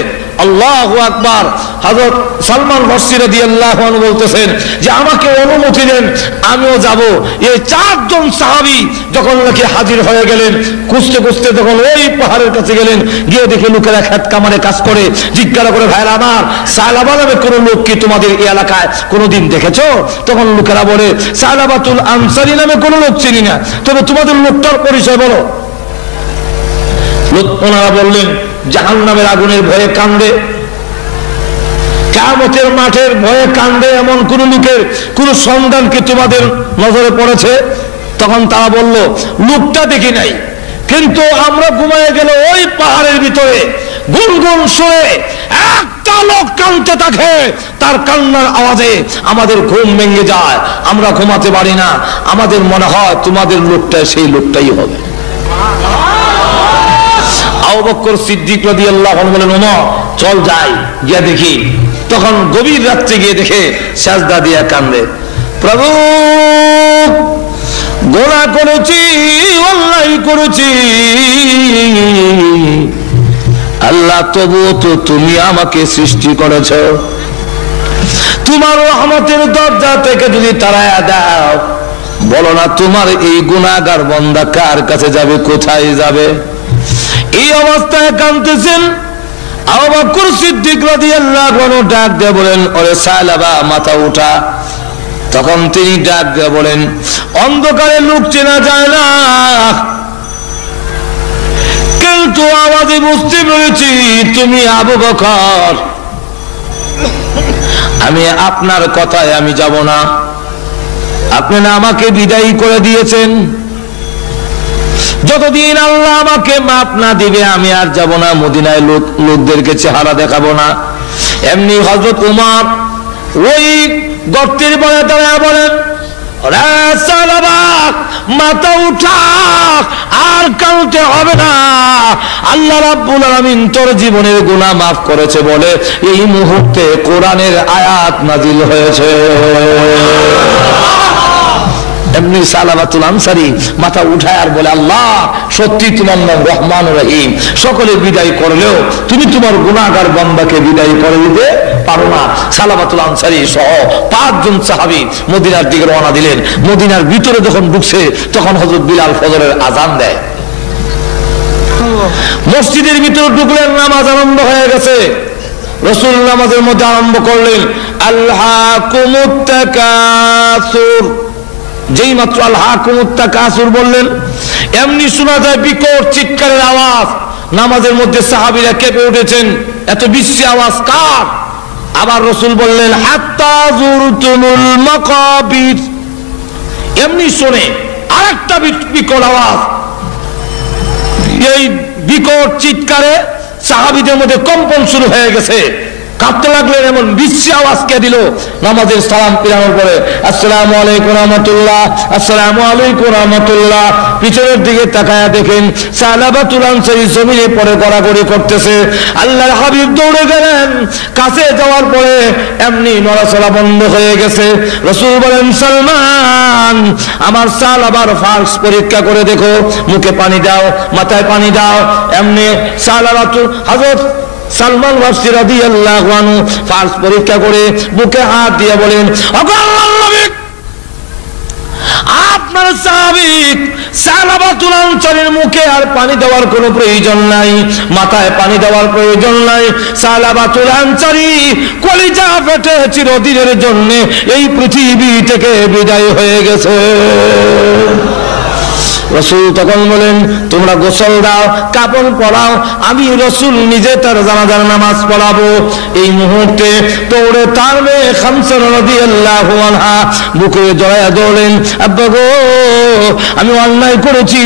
আল্লাহু আকবার, হযরত সালমান ফারসি রাদিয়াল্লাহু আনহু বলতেছেন যে আমাকে অনুমতি দেন, আমিও যাব। এই 4 জন সাহাবী যখন নাকি হাজির হয়ে গেলেন, খুঁজতে খুঁজতে যখন ওই পাহাড়ের কাছে গেলেন, গিয়ে দেখে লোকেরা খেত কামারে কাজ করে। জিজ্ঞাসা করে, ভাইরা আমার, সালাবা নামে কোনো লোক কি তোমাদের এই এলাকায় কোনোদিন দেখেছো? তখন লোকেরা বলে, সালাবাতুল আনসারী নামে কোনো লোক চিনি না, তবে তোমাদের লোকটার পরিচয় বলো। ওনারা বললেন, জাহান্নামের আগুনের ভয়ে কান্দে, কিয়ামতের মাঠের ভয়ে কান্দে, এমন কোন লোকের কোন সন্ধান কি তোমাদের নজরে পড়েছে? তখন তারা বলল, লোকটা দেখি নাই, কিন্তু আমরা ঘুমায় গেল ওই পাহাড়ের ভিতরে গুনগুন সুরে একটা লোক কাঁদতে থাকে, তার কান্নার আওয়াজে আমাদের ঘুম ভেঙে যায়, আমরা ঘুমাতে পারি না। আমাদের মনে হয় তোমাদের লোকটা সেই লোকটাই হবে। আবু বকর সিদ্দিক রাদিয়াল্লাহু আনহু বলেন, ওমর চল যাই, গিয়ে দেখি। তখন গভীর রাত্রে গিয়ে দেখে সাজদা দিয়া কান্দে, প্রভু গুনাহ করেছি, অন্যায় করেছি আল্লাহ, তবুও তো তুমি আমাকে সৃষ্টি করেছো, তোমার রহমতের দরজা থেকে যদি তাড়ায়া দাও, বলো না তোমার এই গুনাহগার বান্দা কার কাছে যাবে, কোথায় যাবে? এই অবস্থায় কাঁদতেছেন। আবু বকর সিদ্দিক রাদিয়াল্লাহু আনহু ডাক দিয়ে বলেন, ওরে সালাবা, মাথা উঠা। তখন তিনি ডাক দিয়ে বলেন, অন্ধকারে লোক চেনা যায় না, কিন্তু আওয়াজে বুঝতে পেরেছি তুমি আবু বকর। আমি আপনার কথায় আমি যাব না, আপনি না আমাকে বিদায় করে দিয়েছেন, যতদিন আল্লাহ আমাকে মাফ না দিবে আমি আর যাব না, মদিনায় লোকদেরকে চেহারা দেখাবো না। এমনি হযরত উমর ওই গর্তের পরে দাঁড়ায় বলেন, মাথা উঠা, আর কাউকে হবে না, আল্লাহ রাব্বুল আলামিন তোর জীবনের গুনাহ মাফ করেছে বলে এই মুহূর্তে কোরআনের আয়াত নাজিল হয়েছে। এমনি সালাবাতুল আনসারী মাথা উঠায় আর বলে, আল্লাহ সত্যি তোমার নাম রহমান রহিম, সকলে বিদায় করলেও তুমি তোমার গুনাহগার বান্দাকে বিদায় করে দিতে পারো না। সালাবাতুল আনসারী সহ 5 জন সাহাবী মদিনার দিকে রওনা দিলেন। মদিনার ভিতরে যখন ঢুকছে তখন হযরত বিলাল ফজরের আযান দেয়। মসজিদের ভিতরে ঢুকলেন, নামাজ আরম্ভ হয়ে গেছে। রাসূল নামাজের মধ্যে আরম্ভ করলেন, আলহাকুমুত তাকাসুর। যেই মাত্র আলহাকুমুত তাকাসুর বললেন, এমনি শোনা যায় বিকট চিৎকারের আওয়াজ। নামাজের মধ্যে সাহাবীরা কেঁপে উঠেছেন, এত বিশ্রী আওয়াজ কার? আবার রাসূল বললেন, হাত্তা যুরতুমুল মাকাবির। এমনি শুনে আরেকটা বিকট আওয়াজ। এই বিকট চিৎকারে সাহাবীদের মধ্যে কম্পন শুরু হয়ে গেছে, কাঁপতে লাগলেন। এমন বিশ্রী আওয়াজ কে দিল? নামাজের সালাম ফিরানোর পরে আসসালামু আলাইকুম রাহমাতুল্লাহ, আসসালামু আলাইকুম রাহমাতুল্লাহ। পিছনের দিকে তাকায়া দেখেন সালাবাতুল আনসারী জমিনে পড়ে গড়াগড়ি করতেছে। আল্লাহর হাবিব দৌড়ে গেলেন, কাছে যাওয়ার পরে এমনি নড়াচড়া বন্ধ হয়ে গেছে। রাসূল বলেন, সালমান আমার সালাবার ফালস পরীক্ষা করে দেখো, মুখে পানি দাও, মাথায় পানি দাও। এমনি সালাবাতুল হযরত সালমান ফারসি রাদিয়াল্লাহু আনহু ফালস পরীক্ষা করে বুকে হাত দিয়ে বলেন, ওগো আল্লাহর নবী, আপনার সাহাবী সালাবাতুল আনসারীর মুখে আর পানি দেওয়ার কোনো প্রয়োজন নাই, মাথায় পানি দেওয়ার প্রয়োজন নাই। সালাবাতুল আনসারী কলিজা ফেটে চিরদিনের জন্য এই পৃথিবী থেকে বিদায় হয়ে গেছে। রাসূল তখন বলেন, তোমরা গোসল দাও, কাপড় পরাও, আমি রাসূল নিজে তার জানাজার নামাজ পড়াবো। এই মুহূর্তে দৌড়ে তার মেয়ে খামসা রাদিয়াল্লাহু আনহা বুকে জড়ায়া দৌড়লেন, আব্বা গো, আমি অন্যায় করেছি,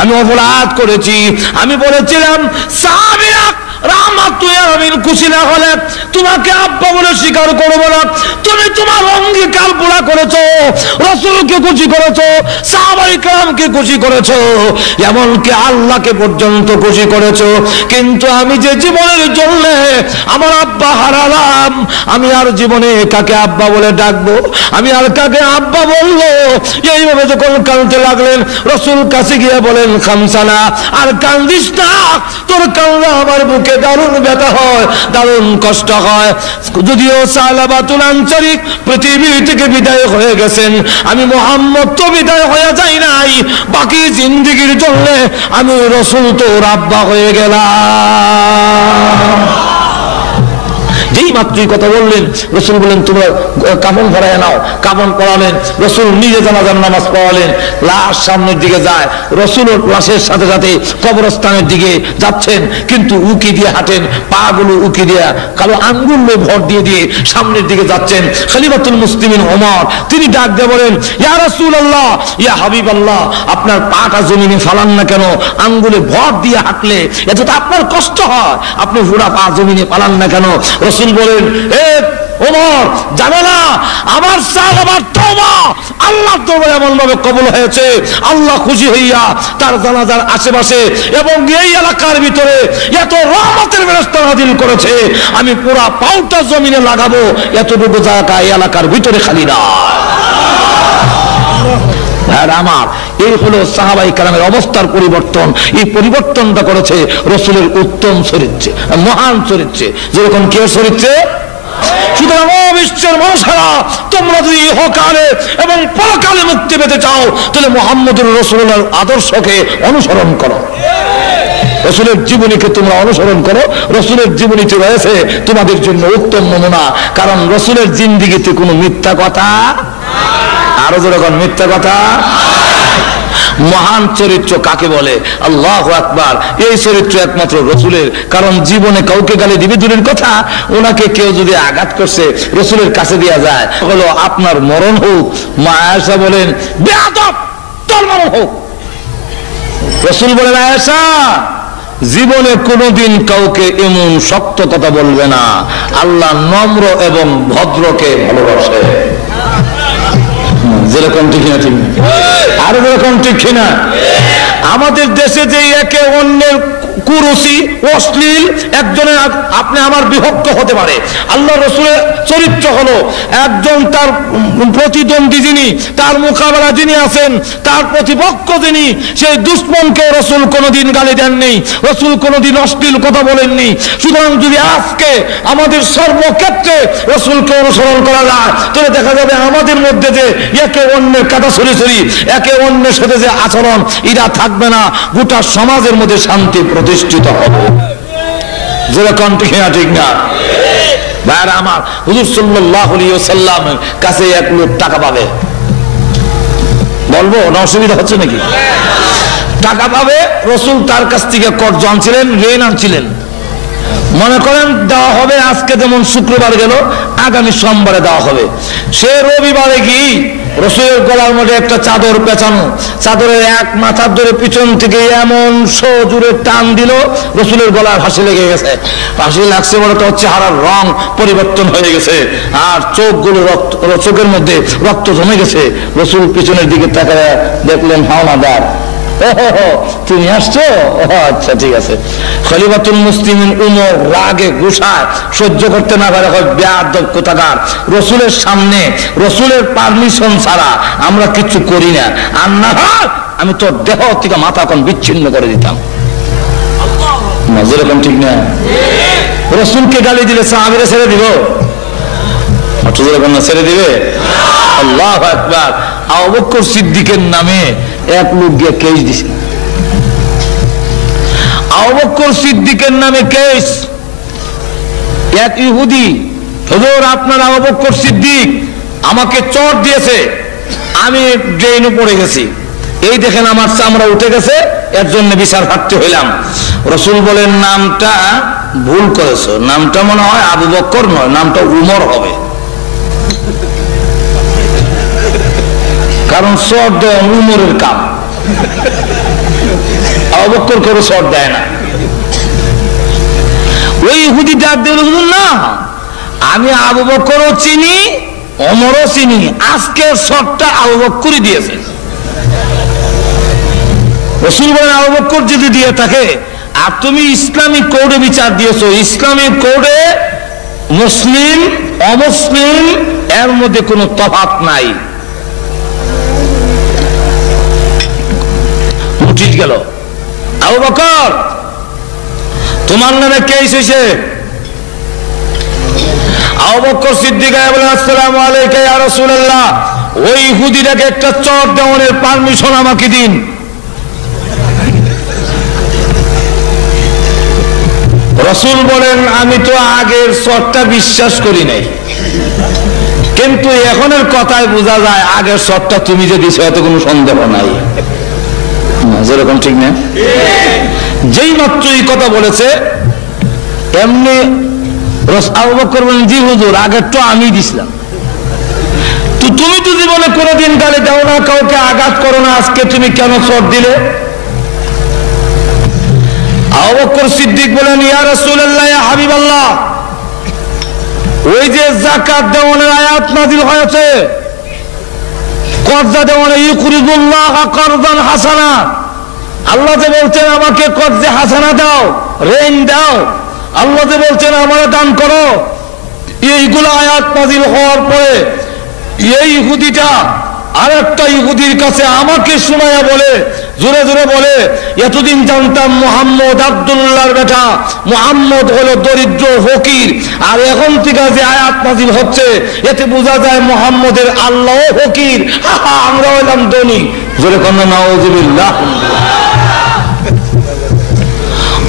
আমি অপরাধ করেছি, আমি বলেছিলাম সাহাবীরা রাহমাতুল খুশি না হলে তোমাকে আব্বা বলে স্বীকার করবো না। তুমি তোমার অঙ্গীকার পুরা করেছো, রাসূলকে খুশি করেছো, সাহাবায়ে কেরামকে খুশি করেছো, এমনকি আল্লাহকে পর্যন্ত খুশি করেছো। কিন্তু আমি যে জীবনের জন্য আমার আব্বা হারালাম, আমি আর জীবনে কাকে আব্বা বলে ডাকবো, আমি আর কাকে আব্বা বলবো? এইভাবে যখন কাঁদতে লাগলেন, রাসূল কাছে গিয়ে বলেন, খামসানা, আর কান্দিস না, তোর কান্না আমার বুকে দারুণ ব্যথা হয়, দারুণ কষ্ট হয়। যদিও সালাবাতুল আনসারী পৃথিবী থেকে বিদায় হয়ে গেছেন, আমি মুহাম্মদ তো বিদায় হয়ে যাই নাই, বাকি জিন্দেগীর জন্য আমি রাসূল তোর আব্বা হয়ে গেলাম। যেই মাত্রই কথা বললেন, রাসূল বললেন, তোমরা কাফন পরায় নাও। কাফন পরালেন, রাসূল নিজে জানাজার নামাজ পড়ালেন। লাশ সামনের দিকে যায়, রাসূল লাশের সাথে সাথে কবরস্থানের দিকে যাচ্ছেন, কিন্তু উকি দিয়ে হাঁটেন, পা গুলো উকি দিয়ে, কালো আঙ্গুল ভর দিয়ে দিয়ে সামনের দিকে যাচ্ছেন। খলিফাতুল মুসলিমিন ওমর তিনি ডাক দিয়ে বলেন, ইয়া রাসূলুল্লাহ, ইয়া হাবিবাল্লাহ, আপনার পাটা জমিনে ফালান না কেন? আঙ্গুলে ভর দিয়ে হাঁটলে এত তো আপনার কষ্ট হয়, আপনি পুরা পা জমিনে ফালান না কেন? রাসূল বলেন, হে ওমর, জানো না আমার সাল, আমার তওবা আল্লাহর দরবারে এমন ভাবে কবুল হয়েছে, আল্লাহ খুশি হইয়া তার জানাজার আশেপাশে এবং এই এলাকার ভিতরে এত রহমতের ফেরেশতা নাযিল করেছে, আমি পুরা পাউটা জমিনে লাগাবো, এতটুকু জায়গা এই এলাকার ভিতরে খালি না। আমার এই হলো সাহাবায়ে কেরামের অবস্থার পরিবর্তন। এই পরিবর্তনটা করেছে রাসূলের উত্তম চরিত্রে, মহান চরিত্রে, যেরকম কে চরিত্রে। সুতরাং বিশ্বের মানুষেরা, তোমরা যদি ইহকালে এবং পরকালে মুক্তি পেতে চাও, তাহলে মুহাম্মদুর রাসূলুল্লাহর আদর্শকে অনুসরণ করো, রাসূলের জীবনীকে তোমরা অনুসরণ করো। রাসূলের জীবনীতে রয়েছে তোমাদের জন্য উত্তম নমুনা, কারণ রাসূলের জিন্দেগিতে কোনো মিথ্যা কথা, আরো যেরকম মিথ্যা কথা। মহান চরিত্র কাকে বলে? আল্লাহু আকবার। এই চরিত্র একমাত্র রাসূলের, কারণ জীবনে কাউকে গালি দিবে দূরের কথা, ওনাকে কেউ যদি আঘাত করছে রাসূলের কাছে দেয়া যায়, হলো আপনার মরণ হোক। মা আয়েশা বলেন, বেয়াদব, তোর মরণ হোক। রাসূল বলেন, আয়েশা, জীবনে কোনোদিন কাউকে এমন শক্ত কথা বলবে না, আল্লাহ নম্র এবং ভদ্রকে ভালোবাসে। যেরকম ঠিক না, ঠিক আরো যেরকম ঠিক না। আমাদের দেশে যে একে অন্যের কুরুচি, অশ্লীল, একজনের আপনি আমার বিভক্ত হতে পারে। আল্লাহ রাসূলের চরিত্র হলো একজন তার প্রতিদ্বন্দ্বী যিনি, তার মোকাবেলা যিনি আছেন, তার প্রতিপক্ষ যিনি, সেই দুশমনকে রাসূল কোনোদিন গালি দেননি, রাসূল কোনোদিন অশ্লীল কথা বলেননি। সুতরাং যদি আজকে আমাদের সর্বক্ষেত্রে রাসূলকে অনুসরণ করা যায়, তাহলে দেখা যাবে আমাদের মধ্যে যে একে অন্যের কাটা ছড়ি, একে অন্যের সাথে যে আচরণ, এটা থাকবে না, গোটা সমাজের মধ্যে শান্তি প্রতিষ্ঠিত হবে। যেরকম ঠিক না, ঠিক না ভাইরা আমার? হুজুর সাল্লাল্লাহু আলাইহি ওয়াসাল্লামের কাছে এক লোক টাকা পাবে, বলবো না অসুবিধা হচ্ছে নাকি? টাকা পাবে, রাসূল তার কাছ থেকে কর্জ আনছিলেন, ঋণ আনছিলেন। মনে করেন দেওয়া হবে আজকে, যেমন শুক্রবার গেল, আগামী সোমবারে দেওয়া হবে। সে রবিবারে কি রাসূলের গলার মধ্যে একটা চাদর পেঁচানো, চাদরের এক মাথার ধরে পিছন থেকে এমন জোরে টান দিল, রাসূলের গলায় ফাঁসি লেগে গেছে। ফাঁসি লাগছে বলে তো চেহারার রং পরিবর্তন হয়ে গেছে, আর চোখগুলো চোখের মধ্যে রক্ত জমে গেছে। রাসূল পিছনের দিকে তাকায় দেখলেন হাওলাদার, তুমি আসছো, আচ্ছা ঠিক আছে। খলিফাতুল মুসলিমিন উমর রাগে গুসায় সহ্য করতে না পারে, বেয়াদব কোথাকার, রাসূলের সামনে রাসূলের পারমিশন ছাড়া আমরা কিছু করি না, আর না আমি তোর দেহ থেকে মাথা এখন বিচ্ছিন্ন করে দিতাম। যেরকম ঠিক না? রাসূলকে গালি দিলে সাহাবীরা ছেড়ে দিব? যেরকম না ছেড়ে দিবে? আল্লাহু আকবার। আবু বকর সিদ্দিকের নামে এক লোক গিয়ে কেস দিছে। আবু বকর সিদ্দিকের নামে কেস, এক ইহুদি, হুজুর আপনার আবু বকর সিদ্দিক আমাকে চট দিয়েছে, আমি ড্রেনে পড়ে গেছি, এই দেখেন আমার চামড়া উঠে গেছে, এর জন্য বিচার প্রার্থী হইলাম। রাসূল বলেন নামটা ভুল করেছো, নামটা মনে হয় আবু বকর নয়, নামটা উমর হবে, কারণ সর দেওয়া উমরের কাম, আবু বকর করে সর দেয় না। ওই ইহুদি ডাক দিয়ে না, আমি আবু বকরও চিনি ওমরও চিনি, আজকের সরটা আবু বকরই দিয়েছে। রাসূল বলেন আবু বকর যদি দিয়ে থাকে, আর তুমি ইসলামিক কোডে বিচার দিয়েছো, ইসলামিক কোডে মুসলিম অমুসলিম এর মধ্যে কোনো তফাৎ নাই। উঠিস গেল, আবু বকর তোমার নামে কেস হয়েছে? আবু বকর সিদ্দিক বলেন আসসালামু আলাইকা ইয়া রাসূলুল্লাহ, ওই ইহুদিটাকে একটা চর দেওয়ার পারমিশন আমাকে দিন। রাসূল বলেন আমি তো আগের চরটা বিশ্বাস করি নাই, কিন্তু এখনের কথায় বোঝা যায় আগের চরটা তুমি যে দিছো এত কোনো সন্দেহ নাই। যেরকম ঠিক না, যেই মাত্র এই কথা বলেছে এমনি আবু বকর বলেন জি হুজুর আগের তো আমি দিছিলাম। তো তুমি তো জীবনে কোনোদিন গালি দাও না, কাউকে আঘাত করো না, আজকে তুমি কেন চর দিলে? আবু বকর সিদ্দিক বলেন ইয়া রাসূলুল্লাহ ইয়া হাবিবাল্লাহ, ওই যে যাকাত দেওয়ার আয়াত নাযিল হয়েছে, কর্জা দেওয়ার ইউকরিদুল্লাহ কারদান হাসানা, আল্লাহ যে বলছেন আমাকে কর্জে হাসানা দাও, ঋণ দাও, আল্লাহ যে বলছেন আমারে দান করো, এইগুলো আয়াত নাযিল হওয়ার পরে এই ইহুদিটা আরেকটা ইহুদির কাছে আমাকে শোনায়া বলে, জোরে জোরে বলে, এতদিন জানতাম মুহাম্মদ আব্দুল্লাহর বেটা, মুহাম্মদ হলো দরিদ্র ফকির, আর এখন থেকে যে আয়াত নাযিল হচ্ছে এতে বোঝা যায় মুহাম্মদের আল্লাহ ফকির, আমরা হইলাম ধনী। জোরে কন্যা নাউযুবিল্লাহ।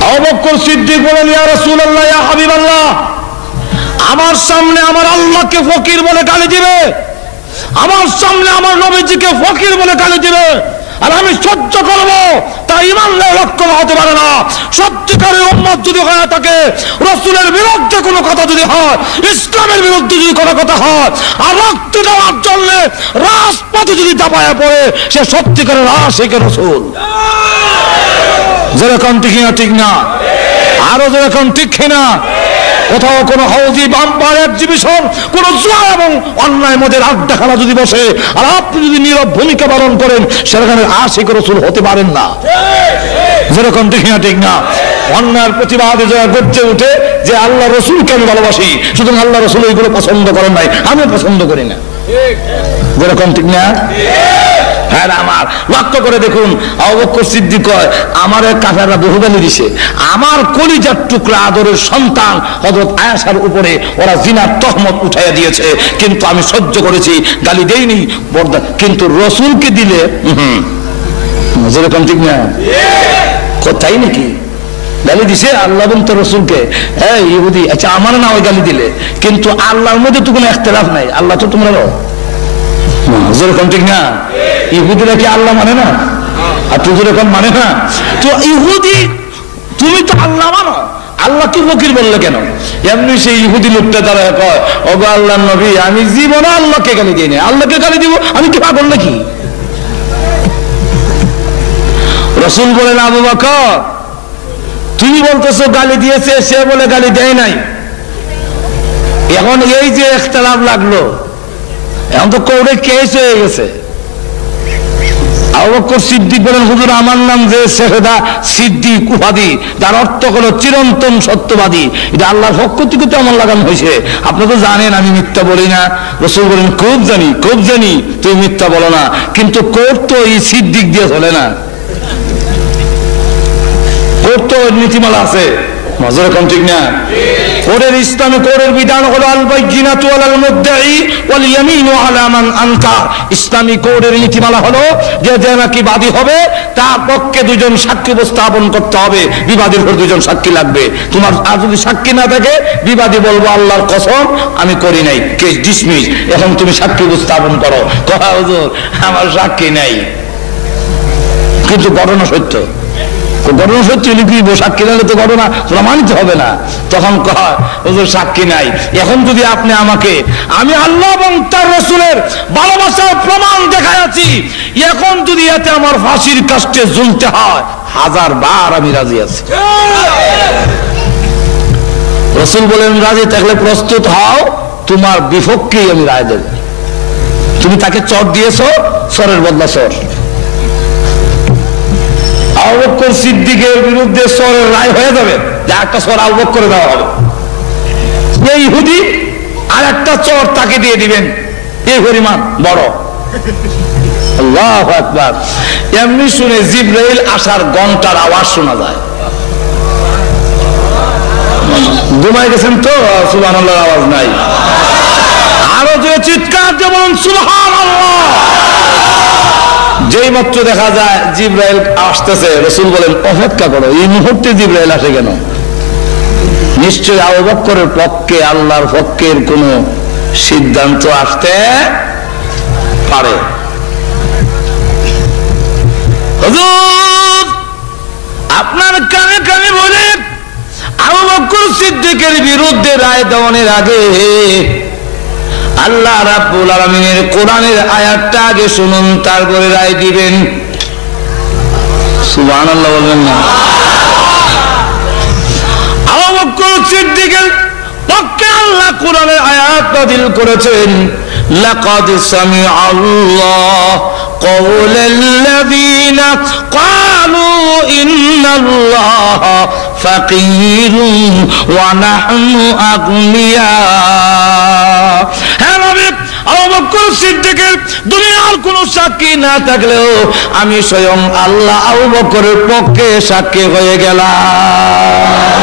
আবু বকর সিদ্দিক বলেন ইয়া রাসূলুল্লাহ ইয়া হাবিবাল্লাহ, আমার সামনে আমার আল্লাহকে ফকির বলে গালি দিবে, আমার সামনে আমার নবীজিকে ফকির বলে গালি দিবে, আর আমি সহ্য করবো? তা ঈমানের লক্ষণ হতে পারে না। সত্যিকারের উম্মত যদি হয়ে থাকে, রাসূলের বিরুদ্ধে কোনো কথা যদি হয়, ইসলামের বিরুদ্ধে যদি কোনো কথা হয়, আর রক্ত দেওয়ার জন্য রাজপথে যদি দাপায়া পড়ে, সে সত্যিকারের আশিক রাসূল। যেরকম ঠিক না ঠিক না, আরো যেরকম ঠিক না, কোথাও কোনো হাউজি বাম্পার এক্সিবিশন, কোন জুয়া এবং অন্যায় মদের আড্ডাখানা যদি বসে, আর আপনি যদি নীরব ভূমিকা পালন করেন, সেখানে আশিক রাসূল হতে পারেন না। যেরকম ঠিক না ঠিক না, অন্যায়ের প্রতিবাদে যারা গর্জে উঠে যে আল্লাহ রসুলকে আমি ভালোবাসি, সুতরাং আল্লাহ রসুল এইগুলো পছন্দ করেন নাই, আমি পছন্দ করি না। যেরকম ঠিক না, হ্যাঁ আমার লক্ষ্য করে দেখুন, আবু বকর সিদ্দিক কয় আমার কাফেররা বহু গালি দিছে, আমার কলিজার টুকরা আদরের সন্তান হযরত আয়েশার উপরে ওরা জিনার তহমত উঠাইয়া দিয়েছে, কিন্তু আমি সহ্য করেছি, গালি দেইনি, কিন্তু রসুলকে দিলে যেরকম ঠিক না, কোথায় নাকি গালি দিছে আল্লাহ এবং তো রসুলকে, হ্যাঁ ইহুদি, আচ্ছা আমার না ওই গালি দিলে, কিন্তু আল্লাহর মধ্যে তো কোনো ইখতিলাফ নাই, আল্লাহ তো তোমরা যেরকম ঠিক না, ইহুদিরা কি আল্লাহ মানে না? আর তুই যেরকম মানে না, তো ইহুদি তুমি তো আল্লাহ মানো, আল্লাহ কি ফকির বললে কেন? এমনি সেই ইহুদি লোকটা তারা কয় ওগো আল্লাহর নবী, আমি জীবনে আল্লাহকে গালি দিই না, আল্লাহকে গালি দিব আমি কি পাগল নাকি? রাসূল বলেন আবু বকর তুমি বলতেছো গালি দিয়েছে, সে বলে গালি দেয় নাই, এখন এই যে ইখতিলাফ লাগলো, এখন তো কোর্টে কেস হয়ে গেছে। আবু বকর সিদ্দিক বলেন হুজুর আমার নাম যে শেখদা সিদ্দিক উপাধি, যার অর্থ হলো চিরন্তন সত্যবাদী, এটা আল্লাহর পক্ষ থেকে তো আমার লাগানো হয়েছে, আপনি তো জানেন আমি মিথ্যা বলি না। রাসূল বলেন খুব জানি তুমি মিথ্যা বলো না, কিন্তু কোর্ট তো এই সিদ্দিক দিয়ে চলে না, কোর্ট তো নীতিমালা আছে, যেরকম ঠিক না। কোরের ইসলামে কোরের বিধান হলো আল বাইয়িনাতু আলাল মুদ্দাই ওয়াল ইয়ামিনু আলা মান আনকার। ইসলামী কোরের নীতিমালা হলো যে নাকি বাদী হবে তার পক্ষে দুজন সাক্ষী উপস্থাপন করতে হবে, বিবাদীর উপর দুজন সাক্ষী লাগবে। তোমার আর যদি সাক্ষী না থাকে, বিবাদী বলবো আল্লাহর কসম আমি করি নাই, কেস ডিসমিস, এখন তুমি সাক্ষী উপস্থাপন করো। কথা হুজুর আমার সাক্ষী নাই, কিন্তু ঘটনা সত্য। ঘটনা সত্যি হলে কি সাক্ষী নালে তো ঘটনা প্রমাণিত হবে না। তখন কয় হুজুর সাক্ষী নাই। এখন যদি আপনি আমাকে, আমি আল্লাহ এবং তার রাসূলের ভালোবাসার প্রমাণ দেখাইছি, এখন যদি এতে আমার ফাঁসির কাস্টে ঝুলতে হয় 1000 বার আমি রাজি আছি। রাসূল বলেন রাজি থাকলে প্রস্তুত হও, তোমার বিপক্ষেই আমি রায় দেব। তুমি তাকে চর দিয়েছো, চরের বদলা চর। আবু বকর সিদ্দিকের বিরুদ্ধে চরের রায় হয়ে যাবে, যে একটা চর আবু বকর করে দেওয়া হবে। এই ইহুদি আর একটা চর তাকে দিয়ে দিবেন, এই পরিমাণ বড়। আল্লাহু আকবার। এমনি শুনে জিবরাইল আসার ঘন্টার আওয়াজ শোনা যায়। ঘুমাই গেছেন তো, সুবহানাল্লাহর আওয়াজ নাই। আরো যে চিৎকার দিয়ে বলুন সুবহানাল্লাহ। যেই মাত্র দেখা যায় জিবরাইল আসতেছে, রাসূল বলেন অপেক্ষা করো, এই মুহূর্তে জিবরাইল আসে কেন? নিশ্চয়ই আবু বকরের পক্ষে, আল্লাহর পক্ষের কোন সিদ্ধান্ত আসতে পারে। হুজুর আপনার কানে কানে বলে আবু বকর সিদ্দিকের বিরুদ্ধে রায় দেওয়ার আগে আল্লাহ রাব্বুল আলামিনের কোরআনের আয়াতটা আগে শুনুন, তারপরে রায় দিবেন। সুবহানাল্লাহ বলবেন না? আবু বকর সিদ্দিকের পক্ষে আল্লাহ কোরআনের আয়াত নাযিল করেছেন, লাকাদ সামিআল্লাহু কাওলাল্লাযীনা ক্বালু ইন্নাল্লাহা ফাকীরুন ওয়া নাহনু আগনিয়া। আবু বকর সিদ্দিকের দুনিয়ার কোন সাক্ষী না থাকলেও আমি স্বয়ং আল্লাহ আবু বকরের পক্ষে সাক্ষী হয়ে গেলাম।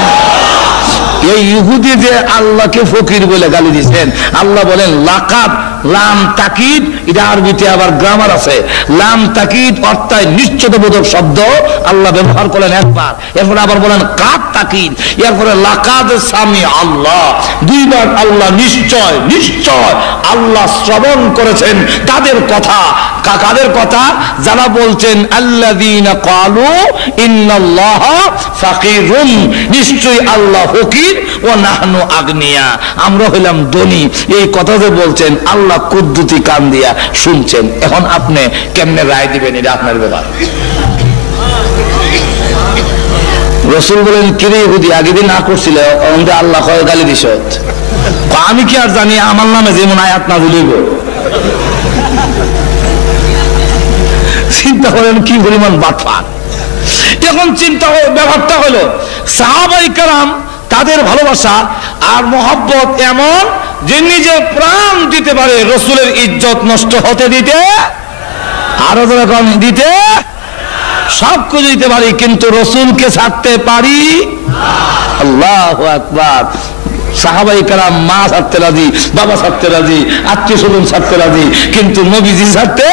এই ইহুদি যে আল্লাহকে ফকির বলে গালি দিচ্ছেন, আল্লাহ বলেন লাকাদ, লাম তাকিদ, এটা আরবিতে আবার গ্রামার আছে। লাম তাকিদ অর্থাৎ নিশ্চয়তাবোধক শব্দ আল্লাহ ব্যবহার করেন একবার, এরপরে আবার বলেন কাদ তাকিদ, এরপরে লাকাদ সামি আল্লাহ, দুইবার আল্লাহ নিশ্চয় নিশ্চয় আল্লাহ শ্রবণ করেছেন তাদের কথা। কাদের কথা? যারা বলছেন আল্লাযীনা ক্বালু ইন্নাল্লাহা ফাকীরুন, নিশ্চয়ই আল্লাহ ফকির, ও নাহনু আগনিয়া, আমরা হইলাম ধনী। এই কথা যে বলছেন আল্লাহ কুদ্দুতি কান দিয়া শুনছেন। এখন আপনি কেমনে রায় দিবেন, এটা আপনার ব্যাপার। রাসূল বলেন কিরে ইহুদি আগে দিন না করছিল, আমাদের আল্লাহ কয় গালি দিছ। আমি কি আর জানি আমার নামে যেমন আয়াত না দিলিব। চিন্তা করেন কি পরিমাণ বাটপার। এখন চিন্তা ব্যাপারটা হলো সাহাবায়ে কেরাম তাদের ভালোবাসা আর মহব্বত এমন যে নিজে প্রাণ দিতে পারে রাসূলের ইজ্জত নষ্ট হতে দিতে, আরো যখন দিতে সব কিছু দিতে পারি, কিন্তু রাসূলকে ছাড়তে পারি না। আল্লাহু আকবার। সাহাবায়ে কেরাম মা ছাড়তে রাজি, বাবা ছাড়তে রাজি, আত্মীয় স্বজন ছাড়তে রাজি, কিন্তু নবীজি ছাড়তে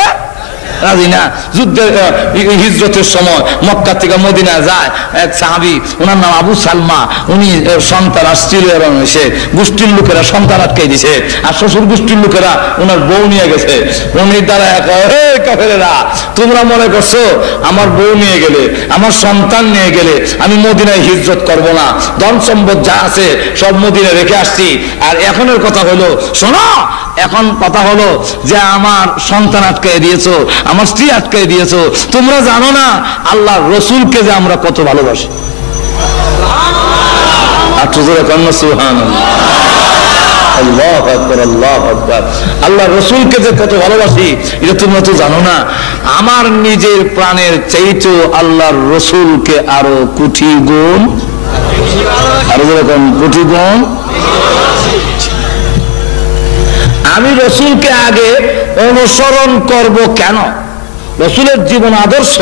রাজি না। যুদ্ধের হিজরতের সময় মক্কা থেকে মদিনা যায় এক সাহাবী, ওনার নাম আবু সালমা। উনি সন্তান আসছিল এবং সে গোষ্ঠীর লোকেরা সন্তান আটকাই দিছে, আর শ্বশুর গোষ্ঠীর লোকেরা ওনার বউ নিয়ে গেছে। উনি দ্বারা কাফেরেরা, তোমরা মনে করছো আমার বউ নিয়ে গেলে, আমার সন্তান নিয়ে গেলে আমি মদিনায় হিজরত করব না, ধন সম্পদ যা আছে সব মদিনায় রেখে আসছি। আর এখনের কথা হলো, শোনো, এখন কথা হলো যে আমার সন্তান আটকাই দিয়েছো, আমার স্ত্রী আটকাই দিয়েছো, তোমরা জানো না আল্লাহ রসুলকে যে আমরা কত ভালোবাসি। আল্লাহ রসুলকে যে কত ভালোবাসি এটা তোমরা তো জানো না। আমার নিজের প্রাণের চাইতেও আল্লাহর রসুলকে আরো কোটি গুণ, আরো যেরকম কোটি গুণ। আমি রসুলকে আগে অনুসরণ করব কেন? রসুলের জীবন আদর্শ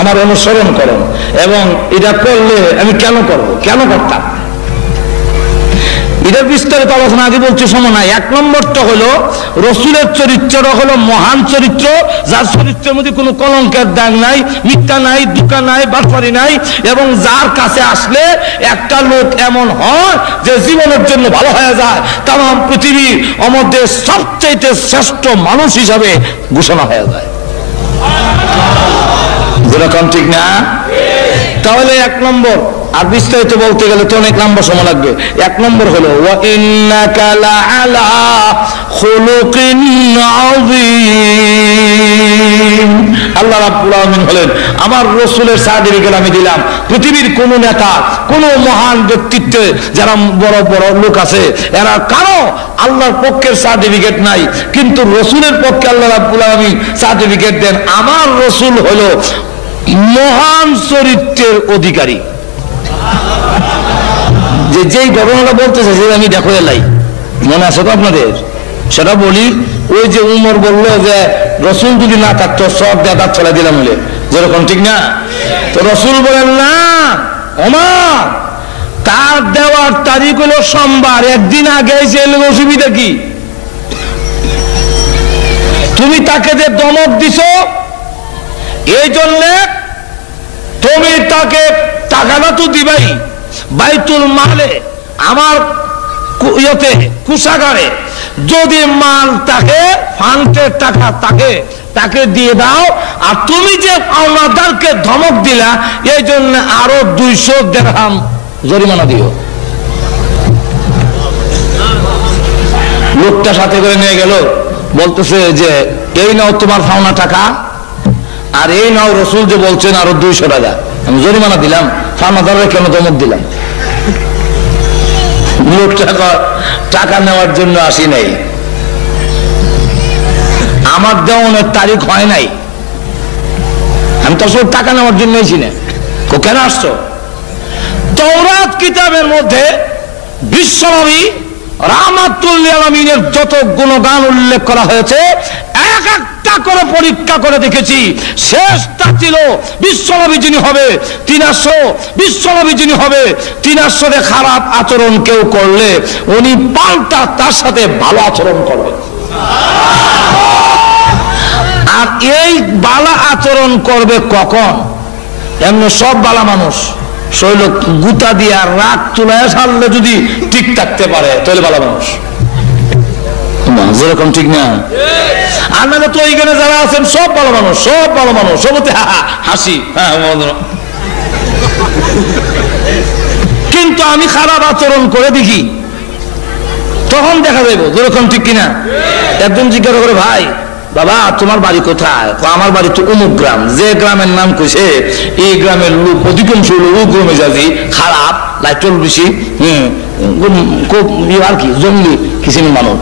আমার অনুসরণ করুন, এবং এটা করলে আমি কেন করব, কেন করতাম, এটা বিস্তারিত আলোচনা আগে বলছি, সময় নাই। এক নম্বরটা হলো রসুলের চরিত্রটা হলো মহান চরিত্র, যার চরিত্রের মধ্যে কোনো কলঙ্কের দাগ নাই, মিথ্যা নাই, দুঃখা নাই, বাটপারি নাই, এবং যার কাছে আসলে একটা লোক এমন হয় যে জীবনের জন্য ভালো হয়ে যায়, তাম পৃথিবীর মধ্যে সবচেয়ে শ্রেষ্ঠ মানুষ হিসাবে ঘোষণা হয়ে যায়। যেরকম ঠিক না? তাহলে এক নম্বর, আর বিস্তারিত বলতে গেলে তো অনেক লম্বা সময় লাগবে। এক নম্বর হলো ওয়া ইন্নাকা লাআলা খুলুকিন আযীম। আল্লাহ রাব্বুল আলামিন বলেন আমার রাসূলের সার্টিফিকেট আমি দিলাম। পৃথিবীর কোন নেতা, কোন মহান ব্যক্তিত্ব যারা বড় বড় লোক আছে, এরা কারো আল্লাহর পক্ষের সার্টিফিকেট নাই, কিন্তু রাসূলের পক্ষে আল্লাহ রাব্বুল আলামিন সার্টিফিকেট দেন। আমার রাসূল হলো মহান চরিত্রের অধিকারী। যেই ঘটনাটা বলতেছে সেটা আমি দেখো এলাই, মনে আছে তো আপনাদের? সেটা বলি। ওই যে উমর বললো যে রসুল যদি না থাকতো সব দাঁত ছড়া দিলাম বলে, যেরকম ঠিক না? তো রসুল বলেন না ওমর, তার দেওয়ার তারিখ হলো সোমবার, একদিন আগে এসে এলে অসুবিধা কি? তুমি তাকে যে দমক দিছো, এই জন্যে তুমি তাকে টাকাটা তো দিবাই বাইতুল মালে, আমার ইয়েতে কুষাগারে যদি মাল তাকে ফান্ডের টাকা তাকে দিয়ে দাও, আর তুমি যে পাওনাদারকে ধমক দিলা এই জন্য আরো 200 দিরহাম জরিমানা দিও। লোকটা সাথে করে নিয়ে গেল, বলতেছে যে এই নাও তোমার পাওনা টাকা, আর এই নাও রসুল যে বলছেন আরো 200 টাকা আমি জরিমানা দিলাম, পাওনাদারের কেন ধমক দিলাম? লোকটা টাকা নেওয়ার জন্য আসি নাই, আমার দেওয়ানোর তারিখ হয় নাই, আমি তো আসলে টাকা নেওয়ার জন্য এসি না। কেন আসছো? তাওরাত কিতাবের মধ্যে বিশ্বনবী রাহমাতুল লিল আলামিনের যত গুণগান উল্লেখ করা হয়েছে, এক একটা করে পরীক্ষা করে দেখেছি। শেষটা ছিল বিশ্বনবী যিনি হবে 300, বিশ্বনবী যিনি হবে 300 খারাপ আচরণ কেউ করলে উনি পাল্টা তার সাথে ভালো আচরণ করবেন। আর এই বালা আচরণ করবে কখন? এমনি সব বালা মানুষ শৈল গুতা দিয়ে রাগ চুলায় সারলে যদি ঠিক থাকতে পারে তাহলে ভালো মানুষ, যেরকম ঠিক না? আর না তো এইখানে যারা আছেন সব ভালো মানুষ, সব ভালো মানুষ, সবতে হাসি, কিন্তু আমি খারাপ আচরণ করে দেখি, তখন দেখা যাইব যেরকম ঠিক কিনা। একজন জিজ্ঞাসা করে ভাই বাবা তোমার বাড়ি কোথায়? আমার বাড়ি তো অমুক গ্রাম। যে গ্রামের নাম কইছে এই গ্রামের লোক অধিকাংশ লোক মেজাজি খারাপ, লাইটল বেশি, আর কি জঙ্গলি কিসিম মানুষ।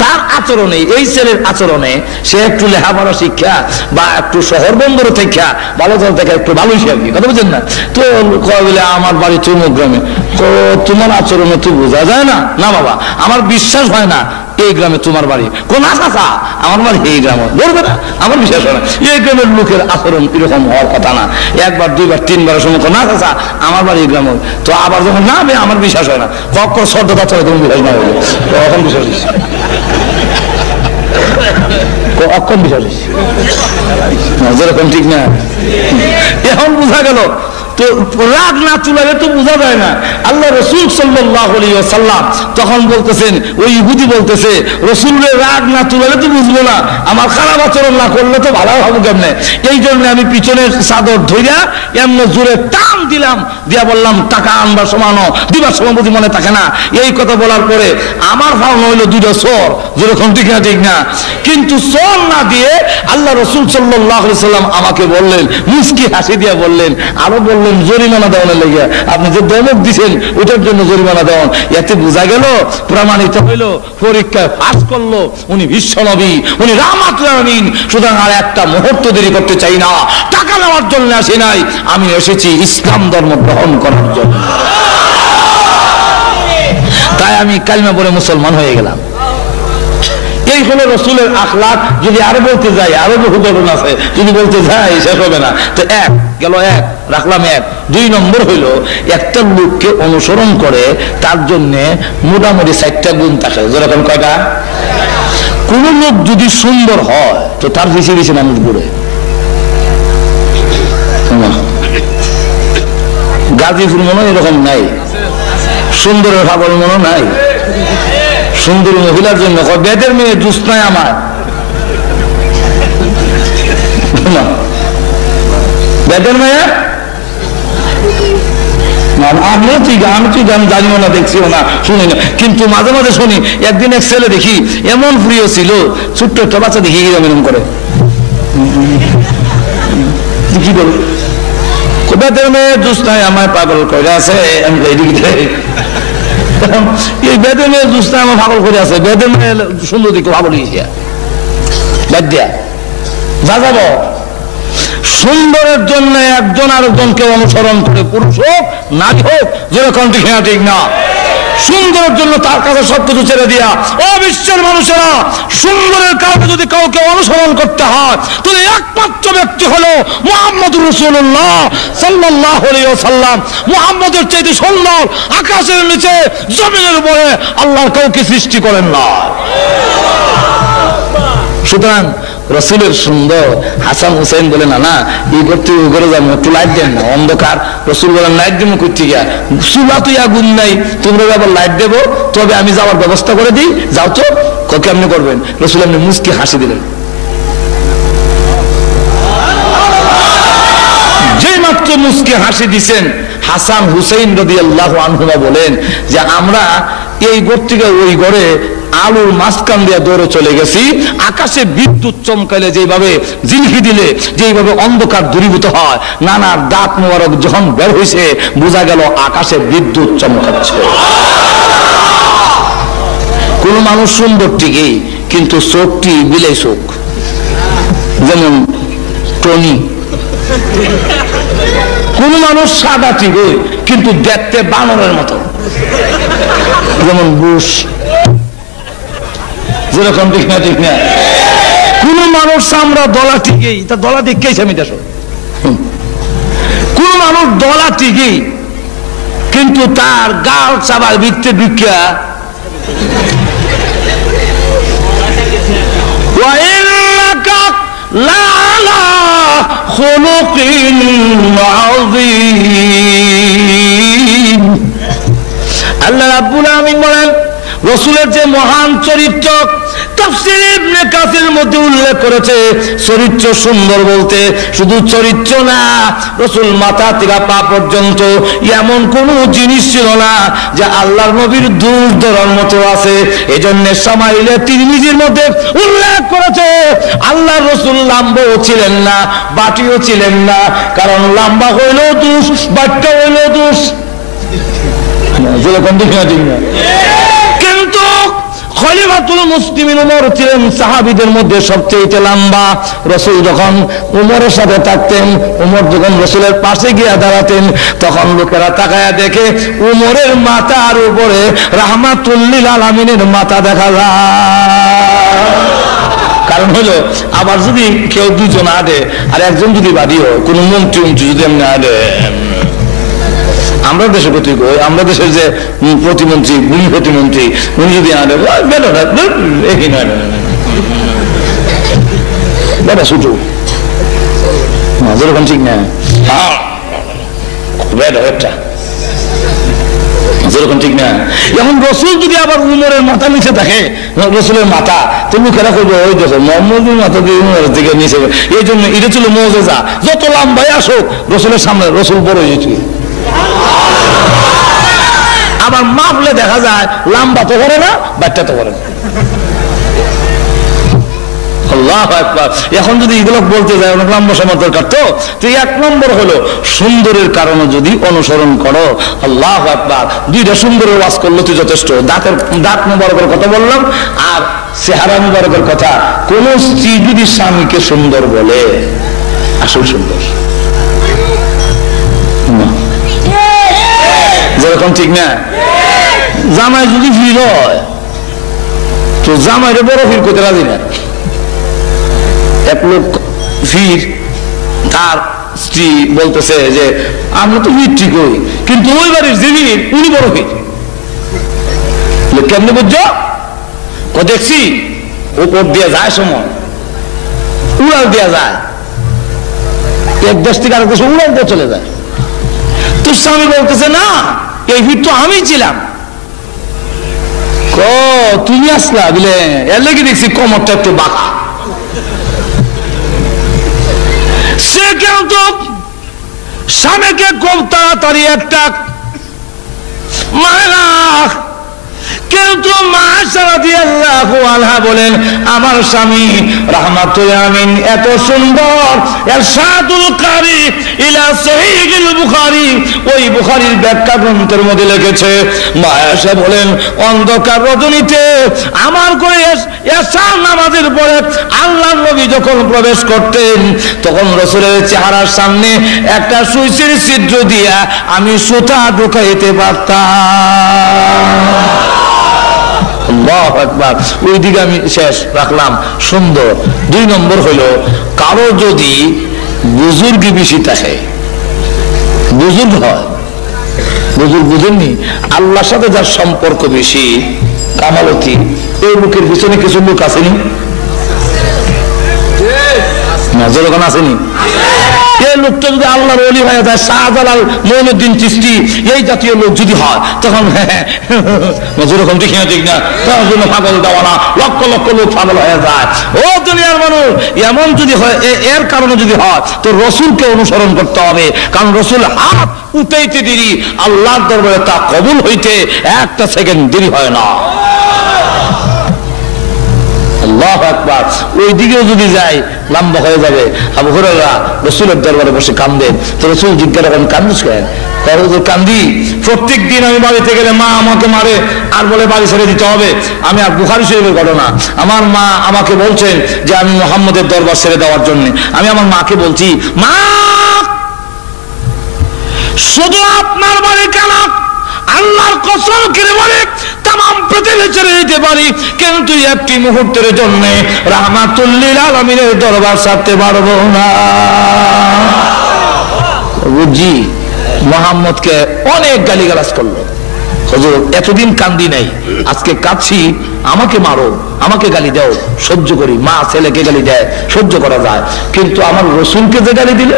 তার আচরণে, এই ছেলের আচরণে সে একটু লেখাপড়া শিক্ষা বা একটু শহর বন্দরে থেকে ভালো দল থেকে একটু ভালো হিসেবে কি কথা বুঝছেন না? তো বলে আমার বাড়ি চমুক গ্রামে। তোমার আচরণে তো বোঝা যায় না। না বাবা আমার বিশ্বাস হয় না এই গ্রামে তোমার বাড়ি। কোন আশা আমার বাড়ি এই গ্রামে বলবে না, আমার বিশ্বাস হয় না। এই গ্রামের লোকের আচরণ এরকম হওয়ার কথা না। একবার দুইবার তিনবার সময় না চাচা আমার বাড়ি এই গ্রামে, তো আবার যখন না আমার বিশ্বাস হয় না, কখন শ্রদ্ধা চলে তখন বিশ্বাস না হইলে তখন বিশ্বাস হচ্ছে, অক্ষণ বিশ্বাস হচ্ছে, যেরকম ঠিক না? এখন বোঝা গেল তো রাগ না চুলালে তো বোঝা যায় না। আল্লাহ রাসূল সাল্লাল্লাহু আলাইহি ওয়াসাল্লাম তখন বলতেছেন, ওই ইহুদি বলতেছে রাসূলের রাগ না চুলালে তো বুঝবো না, আমার খারাপ আচরণ না করলে তো ভালো হবে কেমনে? এই জন্য আমি পিছনের চাদর ধইরা এমন জোরে টান দিলাম, দিয়া বললাম টাকা আনবার সমানো দিবার সময় বুঝি মনে থাকে না। এই কথা বলার পরে আমার ভাব হইলো 2টা চোর, যেরকম ঠিক না ঠিক না? কিন্তু চোর না দিয়ে আল্লাহ রাসূল সাল্লাল্লাহু আলাইহি ওয়াসাল্লাম আমাকে বললেন, মুস্কি হাসি দিয়া বললেন, আরো বললেন জরিমানা দেওয়ার লেগে, আপনি যে দমক দিচ্ছেন ওটার জন্য জরিমানা দেওয়ান। এতে বোঝা গেল, প্রমাণিত হইল পরীক্ষায় পাস করলো উনি বিশ্বনবী, উনি রাহমাতুল আলামিন। সুতরাং আর একটা মুহূর্ত দেরি করতে চাই না, টাকা নেওয়ার জন্য আসি নাই, আমি এসেছি ইসলাম ধর্ম গ্রহণ করার জন্য। তাই আমি কালিমা পড়ে মুসলমান হয়ে গেলাম। এই হলো রসুলের আখলাক। যদি আরো বলতে যাই আরো বহু ঘটনা আছে, যদি বলতে যাই শেষ হবে না। তো এক গেল, এক রাখলাম এক। 2 নম্বর হইল একটা লোককে অনুসরণ করে তার জন্য মোটামুটি 4টা গুণ থাকে। যেরকম কয়টা? কোন লোক যদি সুন্দর হয় তো তার পিছিয়ে পিছিয়ে মানুষ ঘুরে। গাজীপুর মনে এরকম নাই, সুন্দরের ভাবল মনে নাই। সুন্দর মহিলার জন্য বেদের মেয়ে জুস নাই আমার, বেদের মায়া আমি জানিও না, দেখছিও না, শুনি না, কিন্তু মাঝে মাঝে শুনি। একদিন এক ছেলে দেখি এমন প্রিয় ছিল, ছোট্ট একটা বাচ্চা দেখি এরকম করে কি বল বেদের মেয়ে জুস্তায় আমায় পাগল করে আছে। এই বেদের মেয়ে জুস্তায় আমার পাগল করে আছে। বেদের মেয়ে সুন্দর দিকে ভালো লিখেছে বাদ দিয়া যা যাব। সুন্দরের জন্য একজন আরেকজনকে অনুসরণ করে, পুরুষ হোক নারী হোক, যেরকম ঠিক না ঠিক না, সুন্দরের জন্য তার কাছে সবকিছু ছেড়ে দিয়া। ও বিশ্বের মানুষেরা, সুন্দরের কারণে যদি কাউকে অনুসরণ করতে হয় তাহলে একমাত্র ব্যক্তি হলো মুহাম্মদুর রাসূলুল্লাহ সাল্লাল্লাহু আলাইহি ওয়াসাল্লাম। মুহাম্মদের চাইতে সুন্দর আকাশের নিচে জমিনের উপরে আল্লাহ কাউকে সৃষ্টি করেন না। সুতরাং রসুলের সুন্দর। হাসান হুসাইন বলে না না এই করতে ঘরে যাবো, একটু লাইট দেন না, অন্ধকার। রসুল বলেন লাইট দেবো করতে গিয়া, চুলা তুই আগুন নাই, তোমরা আবার লাইট দেবো, তবে আমি যাওয়ার ব্যবস্থা করে দিই, যাও তো। কেমনি করবেন? রসুল আপনি মুচকি হাসি দিলেন। যে মাত্র মুচকি হাসি দিছেন, হাসান হুসাইন রাদিয়াল্লাহু আনহুমা বলেন যে আমরা এই ঘর থেকে ওই ঘরে আলুর মাঝখান দিয়ে দৌড়ে চলে গেছি। আকাশে বিদ্যুৎ চমকাইলে যেভাবে জিলহি দিলে যেভাবে অন্ধকার দূরীভূত হয়, নানার দাঁত মোবারক যখন বের হয়েছে বোঝা গেল আকাশে বিদ্যুৎ চমকাচ্ছে। কোন মানুষ সুন্দর ঠিকই, কিন্তু চোখটি বিলাই চোখ, যেমন টনি। কোন মানুষ সাদা ঠিকই, কিন্তু দেখতে বানরের মতো, যেমন বুশ। যেরকম ঠিক না ঠিক না। কোন মানুষ চামড়া দলা ঠিকই, তা দলা দেখেই আমি দেশ। কোন মানুষ দলা ঠিকই, কিন্তু তার গাল চাবার ভিত্তে ঢুকিয়া আল্লাহ রাব্বুল আমিন বলেন রসুলের যে মহান চরিত্র, তাফসীর ইবনে কাসির মধ্যে উল্লেখ করেছে চরিত্র সুন্দর বলতে শুধু চরিত্র না, রসুল মাথা থেকে পা পর্যন্ত এমন কোন জিনিস ছিল না যে আল্লাহর নবীর দোষ ধরার মতো আছে। এজন্য সামাইলে তিরমিজির মধ্যে উল্লেখ করেছে আল্লাহর রসুল লম্বাও ছিলেন না, বাটিও ছিলেন না, কারণ লম্বা হইলেও দোষ, বাট্টা হইলেও দোষ। যেরকম ঠিক না ঠিক না। কিন্তু খলিফাতুল মুসলিমিন ওমর ছিলেন সাহাবীদের মধ্যে সবচেয়ে লম্বা। রসুল যখন ওমরের সাথে থাকতেন, ওমর যখন রসুলের পাশে গিয়ে দাঁড়াতেন, তখন লোকেরা তাকায়া দেখে ওমরের মাথার উপরে রাহমাতুল লিল আলামিনের মাথা দেখা যায়। কারণ হলো আবার যদি কেউ দুজন আডে আর একজন যদি বাড়ি হয়, কোন মন্ত্রী যদি এমনি আডে, আমরা দেশের প্রতি, আমরা দেশের যে প্রতিমন্ত্রী, ভূমি প্রতিমন্ত্রী, উনি যদি আনে বেটা ছুটু, যেরকম ঠিক না, যেরকম ঠিক না। এখন রসুল যদি আবার উমরের মাথা নিচে থাকে, রসুলের মাথা, তুমি খেলা করবে ওই দেখো মোহাম্মদের মাথা দিয়ে উমরের দিকে নিচে। এই জন্য এটা ছিল মুজিজা, যত লম্বাই আসুক রসুলের সামনে রসুল বড় হয়েছে। আবার মাপলে দেখা যায় লম্বা তো করে না, বাচ্চা তো করে না। আল্লাহু আকবার। এখন যদি এগুলো বলতে যায় অনেক লম্বা সময় দরকার, তো এক নম্বর হলো সুন্দরের কারণে যদি অনুসরণ করো। আল্লাহু আকবার। দুইটা সুন্দরের ওয়াজ করলো তুই যথেষ্ট। দাঁত মুবারকের কথা বললাম আর চেহারা মুবারকের কথা। কোন স্ত্রী যদি স্বামীকে সুন্দর বলে, আসল সুন্দর যেরকম ঠিক না। জামাই যদি ভিড় হয় তো জামাইরে বড় ভিড় করতে রাজি না। এক লোক ভিড়, তার স্ত্রী বলতেছে যে আমরা তো ভিড় ঠিক হই, কিন্তু ওই বাড়ির যে ভিড় উনি বড় ভিড়। কেমনি বুঝছো? দেখছি উপর দিয়ে যায় সময় উড়াল দেওয়া যায়, এক দেশ থেকে আরেক দেশে উড়াল দিয়ে চলে যায়। তো স্বামী বলতেছে না, এই ভিড় তো আমি ছিলাম। তুমি আসলা বলে এর লেগে দেখছি কোমরটা একটু বাঁকা। সে কেউ তো স্বামীকে খুব তাড়াতাড়ি একটা মারা, কিন্তু মা রাদিয়াল্লাহু আনহা বলেন আমার স্বামী রাহমাতুল আমিন এত সুন্দর, ইরশাদুল কারি ইলা সহিহুল বুখারী, ওই বুখারীর ব্যাখ্যা গ্রন্থের মধ্যে লিখেছে, মা আয়েশা বলেন অন্ধকার রজনীতে আমার ঘরে এশার নামাজের পরে আল্লাহর নবী যখন প্রবেশ করতেন তখন রাসূলের চেহারার সামনে একটা সুইচের ছিদ্র দিয়া আমি সুতা ঢুকাইতে পারতাম। আল্লাহু আকবার। ওই দিকে আমি শেষ রাখলাম, সুন্দর। 2 নম্বর হলো কারো যদি বুজুর্গ বেশি থাকে, বুজুর্গ হয়, বুজুর্গ বুঝেননি, আল্লাহর সাথে যার সম্পর্ক বেশি, কামালতি, এই লোকের পিছনে কিছু লোক আসেনি না, যেরকম আসেনি, এই লোকটা যদি আল্লাহর ওলি হয়ে যায়, শাহজালাল, মঈনুদ্দিন চিশতি, এই জাতীয় লোক যদি হয় তখন যেরকম ঠিক না, ঠিক না, তার জন্য পাগল দেওয়ানা লক্ষ লক্ষ লোক পাগল হয়ে যায়। ও দুনিয়ার মানুষ, এমন যদি হয়, এর কারণে যদি হয় তো রসুলকে অনুসরণ করতে হবে, কারণ রসুল হাত উঠাইতে দেরি, আল্লাহর দরবারে তা কবুল হইতে একটা সেকেন্ড দেরি হয় না। আল্লাহু আকবার। ওই দিকেও যদি যাই লম্বা হয়ে যাবে। আবু হুরায়রা রাসূলের দরবারে বসে কাঁদেন, তো রাসূল জিজ্ঞাসা করেন কান্দিস কেন? কান্দি, প্রত্যেক দিন আমি বাড়িতে গেলে মা আমাকে মারে আর বলে বাড়ি ছেড়ে দিতে হবে। আমি আর বুখারী শরীফের ঘটনা, আমার মা আমাকে বলছেন যে আমি মুহাম্মদের দরবার ছেড়ে দেওয়ার জন্য, আমি আমার মাকে বলছি, মা শুধু আপনার বাড়ি কেন, আল্লাহর কসম করে বলে तमाम পৃথিবী ছেড়ে দিতে পারি, কিন্তু একটি মুহূর্তের জন্য রাহমাতুল লিল আলামিনের দরবার ছাড়তে পারবো না। বুঝি মুহাম্মদকে অনেক গালিগালাজ করলো, হুজুর এতদিন কান্দি নাই, আজকে কাঁদছি, আমাকে মারো, আমাকে গালি দাও, সহ্য করি। মা ছেলেকে গালি দেয়, সহ্য করা যায়, কিন্তু আমার রাসূলকে যে গালি দিলে,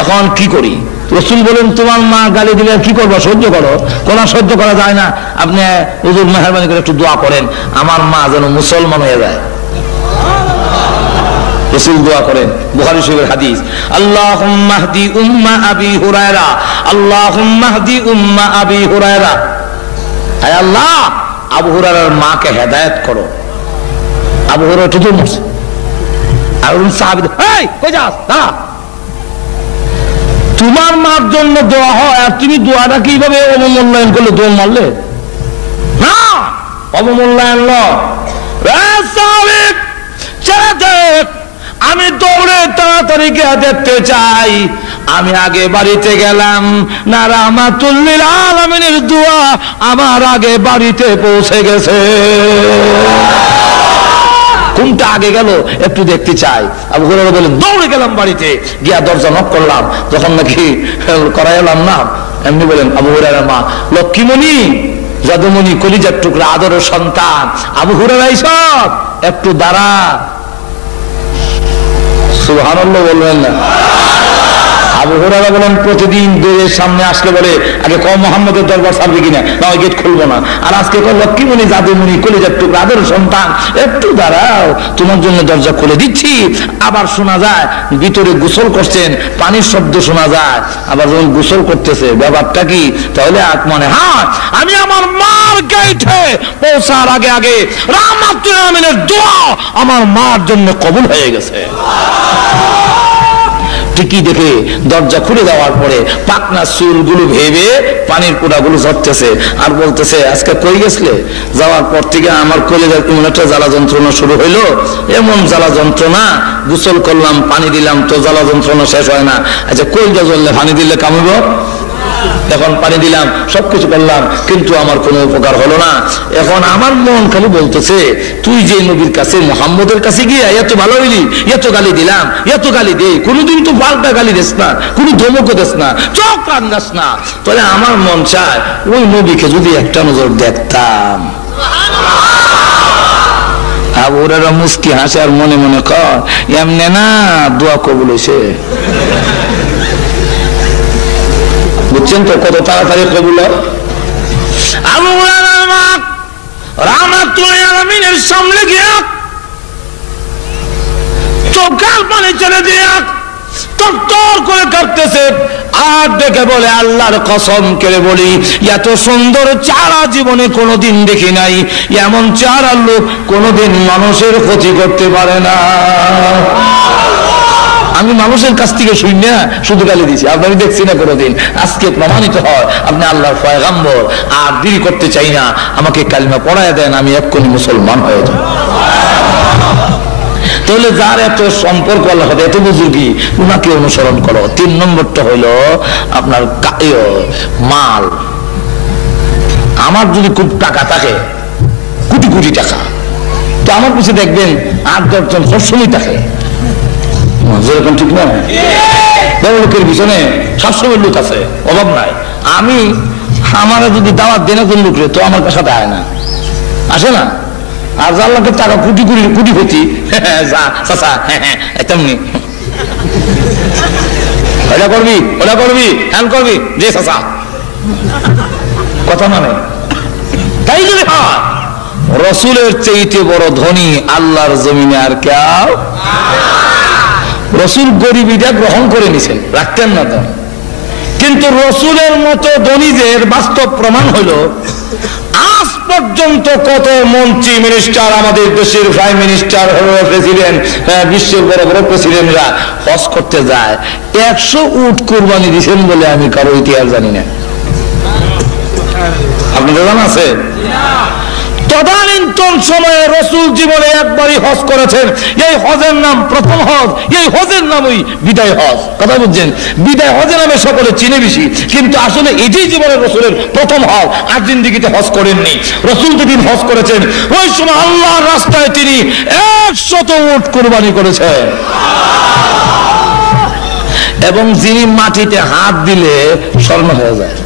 এখন কি করি? রাসূল বলেন তোমার মা গালি দিলে কি করবো? সহ্য করো। কোন সহ্য করা যায় না, আপনি হুজুর মেহেরবানি করে একটু দোয়া করেন আমার মা যেন মুসলমান হয়ে যায়। রাসূল দোয়া করেন, বুখারী শরীফের হাদিস, আল্লাহুম্মা হদি উম্মা আবি হুরায়রা, আল্লাহুম্মা হদি উম্মা আবি হুরায়রা, হে আল্লাহ আবু হুরায়রার মাকে হেদায়েত করো। আবু হুরায়রা তো মরছে, আর ওই সাহাবী, এই কই যাস না, তোমার মার জন্য দোয়া হয় আর তুমি দোয়াটা কিভাবে অবমূল্যায়ন করলে? দোয়া মারলে না, অবমূল্যায়ন নয়। আমি দৌড়ে তাড়াতাড়ি গিয়ে দেখতে চাই, আমি আগে বাড়িতে গেলাম না, রাহমাতুল লিল আলামিনের দোয়া আমার আগে বাড়িতে পৌঁছে গেছে। কোনটা আগে গেল একটু দেখতে চাই। আবু হুরায়রা বলেন দৌড়ে গেলাম বাড়িতে, গিয়া দরজা নক করলাম, যখন নাকি করাই এলাম না, এমনি বলেন আবু হুরায়রা মা লক্ষ্মীমণি, জাদুমণি, কলিজার টুকরা, আদরের সন্তান আবু হুরায়রা, সব একটু দাঁড়া। সুবহানাল্লাহ বলবেন না? আবু হুরায়রা বলেন প্রতিদিন দোয়ের সামনে আসলে বলে আগে কম মুহাম্মদের দরবার ছাড়বে কিনা, না ওই গেট খুলবো না। আর আজকে কম লক্ষ্মীমণি, জাদুমণি, কলিজার টুকরা, আদরের সন্তান, একটু দাঁড়াও, তোমার জন্য দরজা খুলে দিচ্ছি। আবার শোনা যায় ভিতরে গোসল করছেন, পানির শব্দ শোনা যায়, আবার যখন গোসল করতেছে, ব্যাপারটা কি? তাহলে মানে হ্যাঁ, আমি আমার মার গেটে পৌঁছার আগে আগে রাহমাতুল আমিনের দোয়া আমার মার জন্য কবুল হয়ে গেছে। ঠিকই দেখে দরজা খুলে দেওয়ার পরে পাকনা চুলগুলো ভেবে পানির পোড়াগুলো ঝরতেছে আর বলতেছে আজকে কই গেছিলে? যাওয়ার পর থেকে আমার কলিজার এমন একটা জ্বালা যন্ত্রণা শুরু হইলো, এমন জ্বালা যন্ত্রণা, গোসল করলাম, পানি দিলাম তো জ্বালা যন্ত্রণা শেষ হয় না। আচ্ছা কলিজা জ্বললে পানি দিলে কামিব? এখন পানি দিলাম, সবকিছু করলাম, কিন্তু আমার কোনো উপকার হলো না। এখন আমার মন খালি বলতেছে তুই যে নবীর কাছে মুহাম্মদের কাছে গিয়ে এত ভালো হইলি, এত গালি দিলাম, এত গালি দে, কোনোদিন তো পাল্টা গালি দিস না, কোনো ধমকও দিস না, চোখ কান্দাস না। তাহলে আমার মন চায় ওই নবীকে যদি একটা নজর দেখতাম। আবু হুরায়রা মুস্কি হাসে আর মনে মনে কয় এমনে না দোয়া কবুল হইছে। বুঝছেন তো কত তাড়াতাড়ি কবুল হয়? আবু হুরায়রার মা রাহমাতুল আলামিনের সামনে গিয়ে চোখের পানি ছেড়ে দিয়ে তরতর করে কাঁপতেছে, আর ডেকে বলে আল্লাহর কসম করে বলি এত সুন্দর চেহারা জীবনে কোনোদিন দেখি নাই, এমন চেহারার লোক কোনোদিন মানুষের ক্ষতি করতে পারে না। আমি মানুষের কাছ থেকে শুনি না, শুধু গালি দিছি, আপনাকে দেখছি না কোনোদিন। আজকে প্রমাণিত হয় আপনি আল্লাহর পয়গম্বর। আর দেরি করতে চাই না, আমাকে কালিমা পড়ায় দেন, আমি এক্ষুনি মুসলমান হয়ে যাব। তাহলে যার এত সম্পর্ক আল্লাহ সাথে, এত বুজুর্গি, উনাকে অনুসরণ করো। 3 নম্বরটা হইলো আপনার মাল। আমার যদি খুব টাকা থাকে, কোটি কোটি টাকা, তো আমার পিছিয়ে দেখবেন 8-10 জন সবসময় থাকে, যেরকম ঠিক না? বড় লোকের পিছনে সবসময় লোক আছে, অভাব নাই। আমি আমার যদি দাওয়াত দেন কোন লোক, তো আমার সাথে আয় না, আসে না। আর যার লোকের টাকা কোটি কোটি কোটি কোটি, তেমনি ওটা করবি, ওটা করবি, হ্যান করবি, যে চাচা কথা মানে। তাই যদি হয়, রসুলের চাইতে বড় ধনী আল্লাহর জমিনে আর কেউ। রসুল গরিবিটা গ্রহণ করে নিছেন, রাখতেন না তো, কিন্তু রসুলের মতো ধনীদের বাস্তব প্রমাণ হইল আজ পর্যন্ত কত মন্ত্রী মিনিস্টার, আমাদের দেশের প্রাইম মিনিস্টার, প্রেসিডেন্ট, বিশ্বের বড় বড় প্রেসিডেন্টরা হজ করতে যায়, 100 উট কুরবানি দিচ্ছেন বলে আমি কারো ইতিহাস জানি না। আপনাদের জানা আছে? তদানীন্তন সময়ে রসুল জীবনে একবারই হজ করেছেন। এই হজের নাম প্রথম হজ, এই হজের নামই বিদায় হজ। কথা বুঝছেন? বিদায় হজের নামে সকলে চিনে বেশি, কিন্তু আসলে এটাই জীবনের রসুলের প্রথম হজ। আর জিন্দিগিতে হজ করেননি। রসুল যেদিন হজ করেছেন, ওই সময় আল্লাহর রাস্তায় তিনি 100 উট কুরবানি করেছেন। এবং যিনি মাটিতে হাত দিলে স্বর্ণ হয়ে যায়।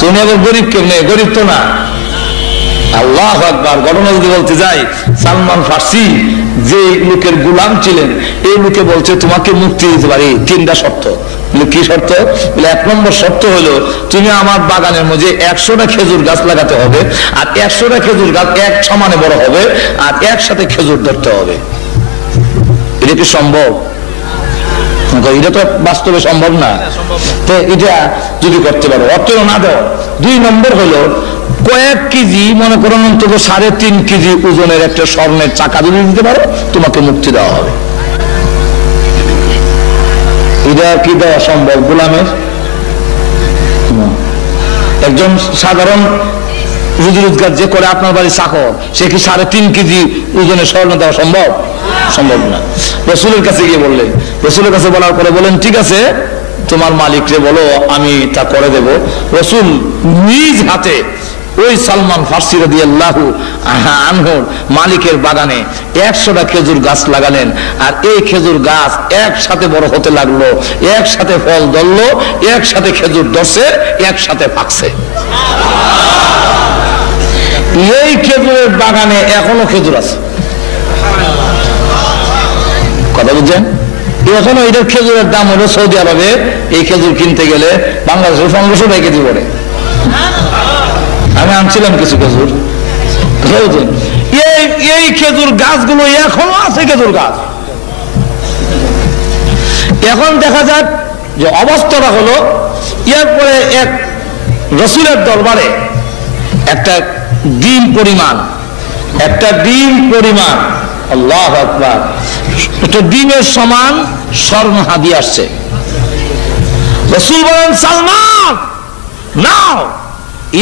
তুমি আবার গরিব কেমনে? গরিব তো না। আল্লাহু আকবার। ঘটনা যদি বলতে যাই, সালমান ফার্সি যে লোকের গোলাম ছিলেন, এই লোকে বলছে তোমাকে মুক্তি দিতে পারি 3টা শর্ত। কি শর্ত? 1 নম্বর শর্ত হলো তুমি আমার বাগানের মধ্যে 100টা খেজুর গাছ লাগাতে হবে, আর 100টা খেজুর গাছ এক সমানে বড় হবে, আর একসাথে খেজুর ধরতে হবে। এটা কি সম্ভব? এটা তো বাস্তবে সম্ভব না। তো এটা যদি করতে পারো, অর্থ না দাও। 2 নম্বর হলো কয়েক কেজি, মনে করেন অন্তত 3.5 কেজি ওজনের একটা স্বর্ণের চাকা যদি দিতে পারো, তোমাকে মুক্তি দেওয়া হবে। এটা কি দেওয়া সম্ভব গোলামের? একজন সাধারণ রুজি রোজগার যে করে আপনার বাড়ি চাকর, সে কি 3.5 কেজি ওজনের স্বর্ণ দেওয়া সম্ভব? সম্ভব না। রসুলের কাছে গিয়ে বললেন, রসুলের কাছে বলার পরে বলেন ঠিক আছে, তোমার মালিকরে বলো আমি তা করে দেব। রসুল নিজ হাতে ওই সালমান ফার্সি রাদিয়াল্লাহু আনহু মালিকের বাগানে 100টা খেজুর গাছ লাগালেন, আর এই খেজুর গাছ একসাথে বড় হতে লাগলো, একসাথে ফল ধরলো, একসাথে খেজুর ধরছে, একসাথে পাকছে। এই খেজুরের বাগানে এখনো খেজুর আছে। কথা বুঝছেন? এখনো এটার খেজুরের দাম হলো সৌদি আরবে এই খেজুর কিনতে গেলে বাংলাদেশের 1500 টাকা কেজি পড়ে। আমি আনছিলাম কিছু খেজুর। এই খেজুর গাছগুলো এখনো আছে, খেজুর গাছ। এখন দেখা যাক যে অবস্থাটা হলো, এরপরে এক রসুলের দরবারে একটা ডিম পরিমাণ, আল্লাহু আকবার, একটা ডিমের সমান স্বর্ণ হাদিয়া আসছে। রসুল বলেন সালমান নাও,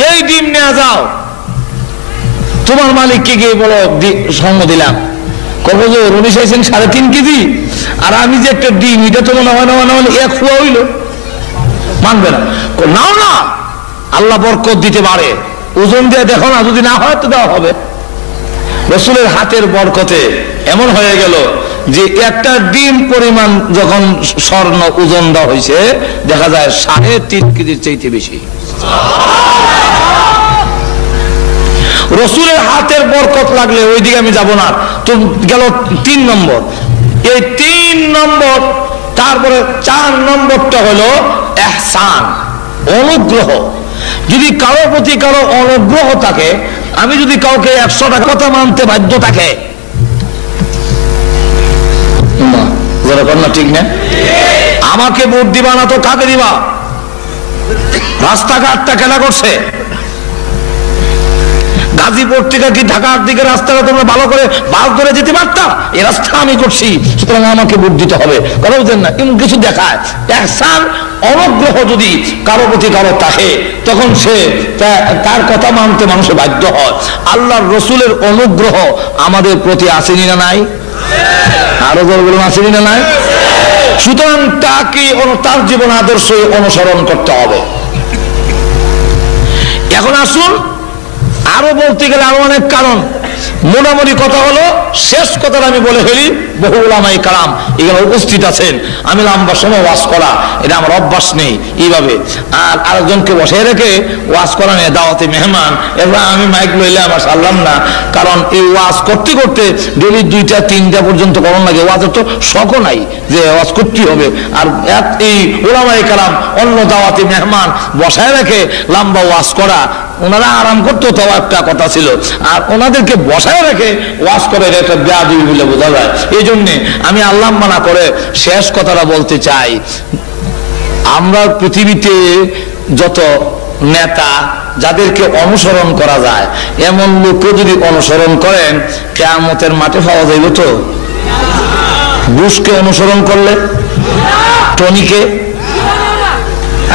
এই ডিম নিয়ে যাও, তোমার মালিককে গিয়ে বলো স্বর্ণ দিলাম। কবে যে উনি চাইছেন 3.5 কেজি, আর আমি যে একটা ডিম, এটা তো মনে হয় না হলে 1 ফুয়া হইল, মানবে না। নাও না, আল্লাহ বরকত দিতে পারে, ওজন দিয়ে দেখো না, যদি না হয় তো দেওয়া হবে। রসুলের হাতের বরকতে এমন হয়ে গেল যে একটা ডিম পরিমাণ যখন স্বর্ণ ওজন দেওয়া হয়েছে, দেখা যায় 3.5 কেজির চাইতে বেশি। রসুলের হাতের বরকত লাগলে ওইদিকে আমি যাব না। তো গেল 3 নম্বর। এই 3 নম্বর, তারপরে 4 নম্বরটা হলো ইহসান, অনুগ্রহ। যদি কারো প্রতি কারো অনুগ্রহ থাকে, আমি যদি কাউকে 100 টাকা কথা মানতে বাধ্য থাকে, ঠিক না? আমাকে ভোট দিবা না তো কাকে দিবা? রাস্তাঘাটটা খেলা করছে। গাজীপুর থেকে কি ঢাকার দিকে রাস্তাটা তোমরা ভালো করে বাস ধরে যেতে পারতাম? এই রাস্তা আমি করছি, সুতরাং আমাকে ভোট দিতে হবে। কথা বুঝলেন না? এমন কিছু দেখায়। ihsan অনুগ্রহ যদি কারো প্রতি কারো থাকে, তখন সে তার কথা মানতে মানুষের বাধ্য হয়। আল্লাহর রসুলের অনুগ্রহ আমাদের প্রতি আসেনি না নাই? আরো জোরে বলুন, আসেনি না নাই? সুতরাং তাকে তার জীবন আদর্শ অনুসরণ করতে হবে। এখন আসুন, আরো বলতে গেলে আরো অনেক কারণ। মোটামুটি কথা হলো, শেষ কথাটা আমি বলে ফেলি। বহু উলামায়ে কেরাম এখানে উপস্থিত আছেন। আমি লম্বা সময় ওয়াজ করা এটা আমার অভ্যাস নেই এইভাবে, আর আরেকজনকে বসে রেখে ওয়াজ করা নেই, দাওয়াতে মেহমান। এবার আমি মাইক লইলে আমার সারলাম না, কারণ এই ওয়াজ করতে করতে ডেলি 2টা 3টা পর্যন্ত করণ লাগে। ওয়াজের তো শখও নাই যে ওয়াজ করতেই হবে। আর এই উলামায়ে কেরাম অন্য দাওয়াতে মেহমান বসায় রেখে লম্বা ওয়াজ করা, ওনারা আরাম করতো তাও একটা কথা ছিল, আর ওনাদেরকে বসায় রেখে ওয়াজ করে এটা বেয়াদবি বলে বোঝা যায়। এই জন্যে আমি আল্লাহ মানা করে শেষ কথাটা বলতে চাই। আমরা পৃথিবীতে যত নেতা যাদেরকে অনুসরণ করা যায়, এমন লোককে যদি অনুসরণ করেন, কিয়ামতের মাঠে পাওয়া যাইব তো? বুশকে অনুসরণ করলে, টনিকে,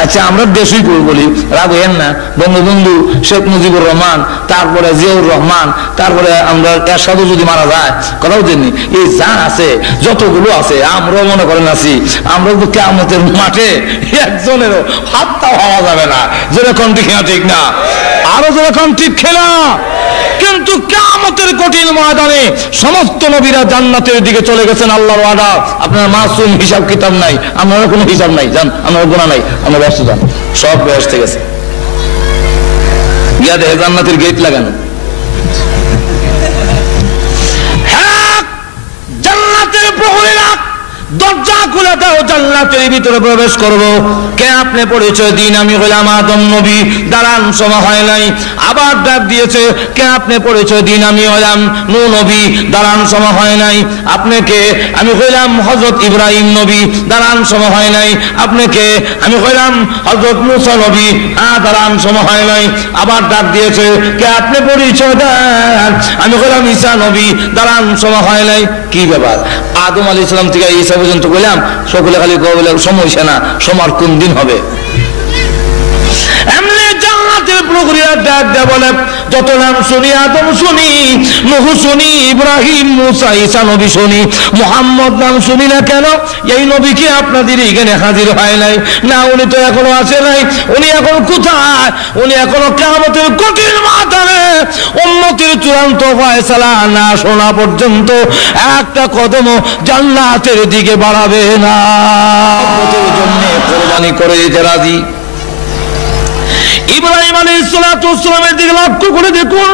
আচ্ছা আমরা দেশই বলি, রাগ হইেন না, বঙ্গবন্ধু শেখ মুজিবুর রহমান, তারপরে জিয়াউর রহমান, তারপরে আমরা এরশাদও যদি মারা যায়, কথা বুঝেননি? এই যা আছে যতগুলো আছে, আমরাও মনে করেন আছি, আমরা তো কিয়ামতের মাঠে একজনেরও হাতটা হওয়া যাবে না। যেরকম ঠিক না, ঠিক না? আরো যেরকম ঠিক খেলা। কিন্তু কিয়ামতের কঠিন ময়দানে সমস্ত নবীরা জান্নাতের দিকে চলে গেছেন, আল্লাহর ওয়াদা। আপনার মাসুম, হিসাব কিতাব নাই, আপনার কোনো হিসাব নাই, জান আপনার গুনাহ নাই, আমরা ব্যস্ত যান, সব ব্যস্ত গেছে। গিয়া দেখে জান্নাতের গেট লাগানো। হ্যাঁ, জান্নাতের প্রহরীরা দরজা খুলে দাও, জান্নাতের ভিতরে প্রবেশ করবো। কে আপনি পরিচয় দিন, আমি হইলাম আদম নবী। দাঁড়ান, সময় হয় নাই, আবার ডাক দিয়েছে, কে আপনি পরিচয় দিন, আমি হইলাম নূহ নবী। দাঁড়ান, সময় হয় নাই। আপনি কে? আমি হইলাম হযরত ইব্রাহিম নবী। দাঁড়ান, সময় হয় নাই। আপনি কে? আমি হইলাম হযরত মূসা নবী। দাঁড়ান, সময় হয় নাই। আবার ডাক দিয়েছে, কে আপনি পরিচয় দেন, আমি হইলাম ঈসা নবী। দাঁড়ান, সময় হয় নাই। কি ব্যাপার? আদম আলাইহিস সালাম থেকে ঈসা পর্যন্ত বললাম, সকলে খালি বলে সময় না, সময় কোন দিন হবে? এমনি জান্নাতের প্রহরীরা ডাক দেয়া বলে, যত নাম শুনি, আদম শুনি, নূহ শুনি, ইব্রাহিম, মূসা, ঈসা নবী শুনি, মুহাম্মদ নাম শুনি না কেন? এই নবী কি আপনাদের এখানে হাজির হয় নাই? না, উনি তো এখনো আসে নাই। উনি এখন কোথায়? উনি এখনো কিয়ামতের কঠিন ময়দানে উম্মতের চূড়ান্ত ফয়সালা না শোনা পর্যন্ত একটা কদমও জান্নাতের দিকে বাড়াবে না। উম্মতের জন্য কোরবানি করে দিতে রাজি। ইব্রাহিম আলাইহিস সালাতু ওয়াস সালামের দিকে লক্ষ্য করে দেখুন,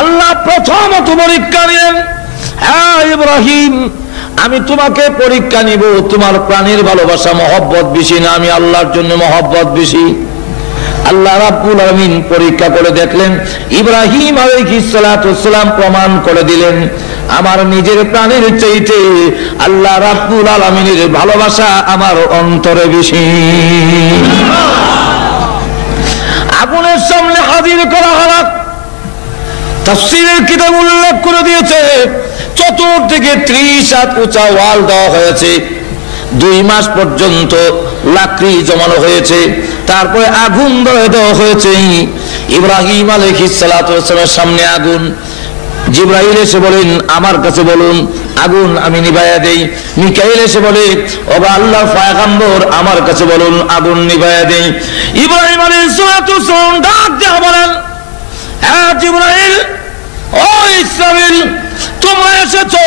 আল্লাহ প্রথমত পরীক্ষা নিলেন। হ্যাঁ ইব্রাহিম, আমি তোমাকে পরীক্ষা নিব, তোমার প্রাণের ভালোবাসা মহব্বত বেশি না আমি আল্লাহর জন্য মহব্বত বেশি? আল্লাহ রাব্বুল আলামিন পরীক্ষা করে দেখলেন, ইব্রাহিম আলাইহিস সালাতু ওয়াস সালাম প্রমাণ করে দিলেন, আমার নিজের প্রাণের চাইতে আল্লাহ রাব্বুল আলামিনের ভালোবাসা আমার অন্তরে বেশি। আগুনের সামনে হাজির করা হলো। তাফসীরের কিতাব উল্লেখ করে দিয়েছে, চতুর্দিকে 30 হাত উঁচা ওয়াল দেওয়া হয়েছে, 2 মাস পর্যন্ত লাকড়ি জমানো হয়েছে, তারপরে আগুন ধরে দেওয়া হয়েছে। ইব্রাহিম আলাইহিস সালাতু ওয়াস সালামের সামনে আগুন। জিবরাইল এসে বলেন, আমার কাছে বলুন, আগুন আমি নিভাইয়া দেই। মিকাইল এসে বলে, ও আল্লাহর পয়গম্বর, আমার কাছে বলুন, আগুন নিভাইয়া দেই। ইব্রাহিম আলাইহিস সালাতু ওয়াস সালাম ডাক দিয়ে বলেন, হ্যাঁ জিবরাইল, ও ইসরাফিল, তোমরা এসেছো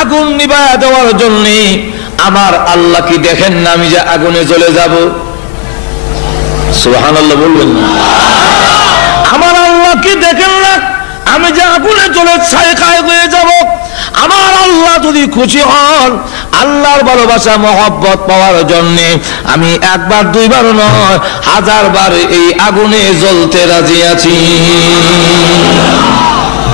আগুন নিভাইয়া দেওয়ার জন্য। আমার আল্লাহ কি দেখেন না আমি যে আগুনে জ্বলে যাব? সুবহানাল্লাহ বলবেন না? আমার আল্লাহ কি দেখেন না আমি যে আগুনে জ্বলে ছাই হয়ে যাব? আমার আল্লাহ যদি খুশি হন, আল্লাহর ভালোবাসা মহব্বত পাওয়ার জন্য আমি একবার 2 বার নয়, 1000 বার এই আগুনে জ্বলতে রাজি আছি।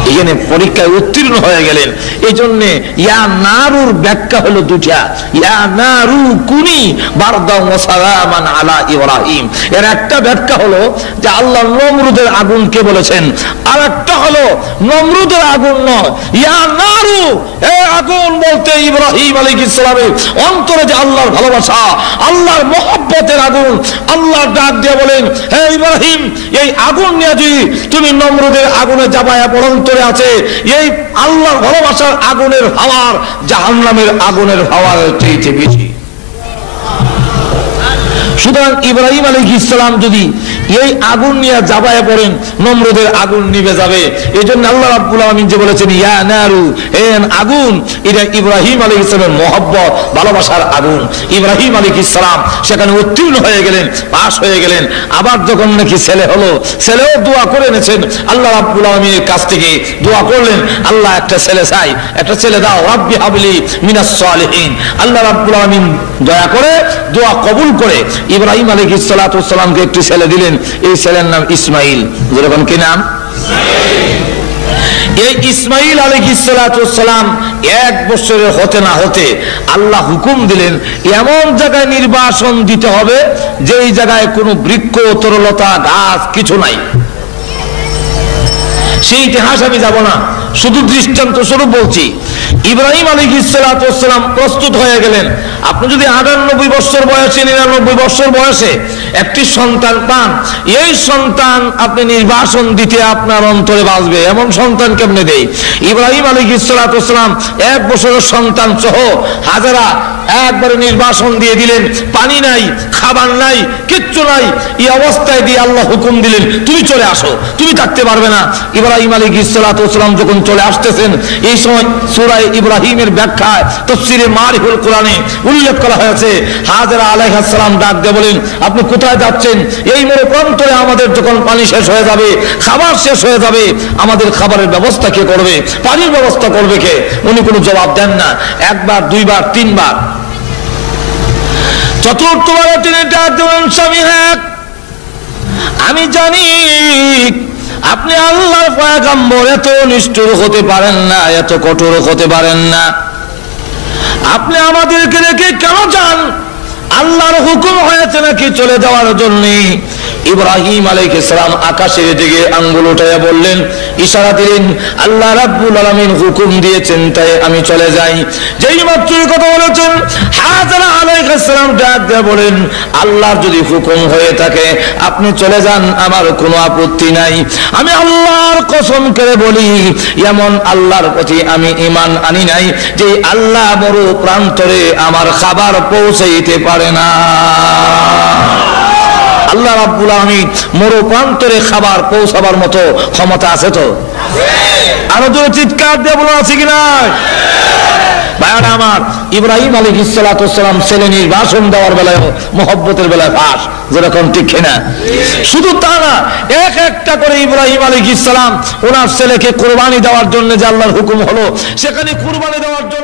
এখানে পরীক্ষায় উত্তীর্ণ হয়ে গেলেন। এই জন্যে ইয়া নারুর ব্যাখ্যা হলো দুটা, ইয়া নারু কুনি বারদাও ওয়া সালামান আলা ইব্রাহিম। এর একটা ব্যাখ্যা হলো যে আল্লাহ নমরুদের আগুনকে বলেছেন, আর একটা হলো নমরুদের আগুন নয়, ইয়া নারু, এ আগুন বলতে ইব্রাহিম আলাইহিস সালামের অন্তরে যে আল্লাহর ভালোবাসা, আল্লাহর মহব্বতের আগুন। আল্লাহ ডাক দিয়ে বলেন, হে ইব্রাহিম, এই আগুন নিয়ে যদি তুমি নমরুদের আগুনে যাবায়া অন্তরে আছে, এই আল্লাহর ভালোবাসার আগুনের হাওয়ার জাহান্নামের আগুনের হাওয়ার চাইতে বেশি। সুতরাং ইব্রাহিম আলাইহিস সালাম যদি এই আগুন নিয়ে যাবায়া পড়েন, নমরুদের আগুন নিভে যাবে। এই জন্য আল্লাহ রাব্বুল আলামিন যে বলেছেন ইয়া নারু, হে আগুন, এটা ইব্রাহিম আলাইহিস সালামের মহব্বত ভালোবাসার আগুন। ইব্রাহিম আলাইহিস সালাম সেখানে উত্তীর্ণ হয়ে গেলেন, পাশ হয়ে গেলেন। আবার যখন নাকি ছেলে হলো, ছেলেও দোয়া করে এনেছেন আল্লাহ রাব্বুল আলামিনের কাছ থেকে, দোয়া করলেন, আল্লাহ একটা ছেলে চাই, একটা ছেলে দাও, রাব্বি হাবলি মিনাস সালিহিন। আল্লাহ রাব্বুল আলামিন দয়া করে দোয়া কবুল করে ইব্রাহিম আলাইহিস সালাতু ওয়াস সালামকে একটি ছেলে দিলেন। এই ছেলের নাম ইসমাইল। যেরকম কি নাম? এই ইসমাইল আলাইহিস সালাতু ওয়াস সালাম 1 বছরের হতে না হতে আল্লাহ হুকুম দিলেন এমন জায়গায় নির্বাসন দিতে হবে যেই জায়গায় কোনো বৃক্ষ, তরলতা, গাছ কিছু নাই। সেই ইতিহাস আমি যাব না, শুধু দৃষ্টান্ত স্বরূপ বলছি। ইব্রাহিম আলাইহিস সালাতু ওয়াস সালাম প্রস্তুত হয়ে গেলেন। আপনি যদি 98 বছর বয়সে, 99 বছর বয়সে একটি সন্তান পান, এই সন্তান আপনি নির্বাসন দিতে আপনার অন্তরে বাজবে, এমন সন্তান কেমনে দেয়? ইব্রাহিম আলাইহিস সালাতু ওয়াস সালাম 1 বছরের সন্তান সহ হাজেরা একবারে নির্বাসন দিয়ে দিলেন। পানি নাই, খাবার নাই, কিচ্ছু নাই। এই অবস্থায় দিয়ে আল্লাহ হুকুম দিলেন, তুমি চলে আসো, তুমি থাকতে পারবে না। ইব্রাহিম আলাইহিস সালাতু ওয়াস সালাম যখন চলে আসতেছেন, এই সময় সূরা ইব্রাহিমের ব্যাখ্যায় তাফসীরে মারিফুল কোরআনে উল্লেখ করা হয়েছে, হাজেরা আলাইহিস সালাম ডাক দিয়ে বলেন, আপনি কোথায় যাচ্ছেন? এই মরু প্রান্তরে আমাদের যখন পানি শেষ হয়ে যাবে, খাবার শেষ হয়ে যাবে, আমাদের খাবারের ব্যবস্থা কে করবে? পানির ব্যবস্থা করবে কে? উনি কোনো জবাব দেন না। 1 বার, 2 বার, 3 বার। চতুর্থবারে তিনি ডাক দিলেন, স্বামী, হ্যাঁ আমি জানি আপনি আল্লাহর পয়গম্বর, এত নিষ্ঠুর হতে পারেন না, এত কঠোর হতে পারেন না। আপনি আমাদেরকে রেখে কেন যান? আল্লাহর হুকুম হয়েছে নাকি চলে যাওয়ার জন্য? ইব্রাহিম আলাইহিস সালাম আকাশের দিকে আঙ্গুল উঠাইয়া বললেন, ইশারা দিলেন, আল্লাহ রাব্বুল আলামিন হুকুম দিয়েছেন তাই আমি চলে যাই। যেই মাত্র কথা বলেছেন, হাজেরা আলাইহিস সালাম ডাক দিয়ে বলেন, আল্লাহর যদি হুকুম হয়ে থাকে আপনি চলে যান, আমার কোনো আপত্তি নাই। আমি আল্লাহর কসম করে বলি, এমন আল্লাহর প্রতি আমি ঈমান আনি নাই যে আল্লাহ বড় প্রান্তরে আমার খাবার পৌঁছাইতে পারে না। আল্লাহ রাব্বুল আলামিন মরু প্রান্তরে খাবার পৌঁছাবার মতো ক্ষমতা আছে তো? আরো জোরে চিৎকার দিয়ে বলুন, আছে কি নাই? ভাইরা আমার, ইব্রাহিম আলাইহিস সালাতু ওয়াস সালাম ছেলে নির্বাসন দেওয়ার বেলায়, মহব্বতের বেলায় ফাঁস, যেরকম ঠিক কিনা? শুধু তা না, এক একটা করে ইব্রাহিম আলাইহিস সালাম ওনার ছেলেকে কুরবানি দেওয়ার জন্য যে আল্লাহর হুকুম হলো, সেখানে কুরবানি দেওয়ার জন্য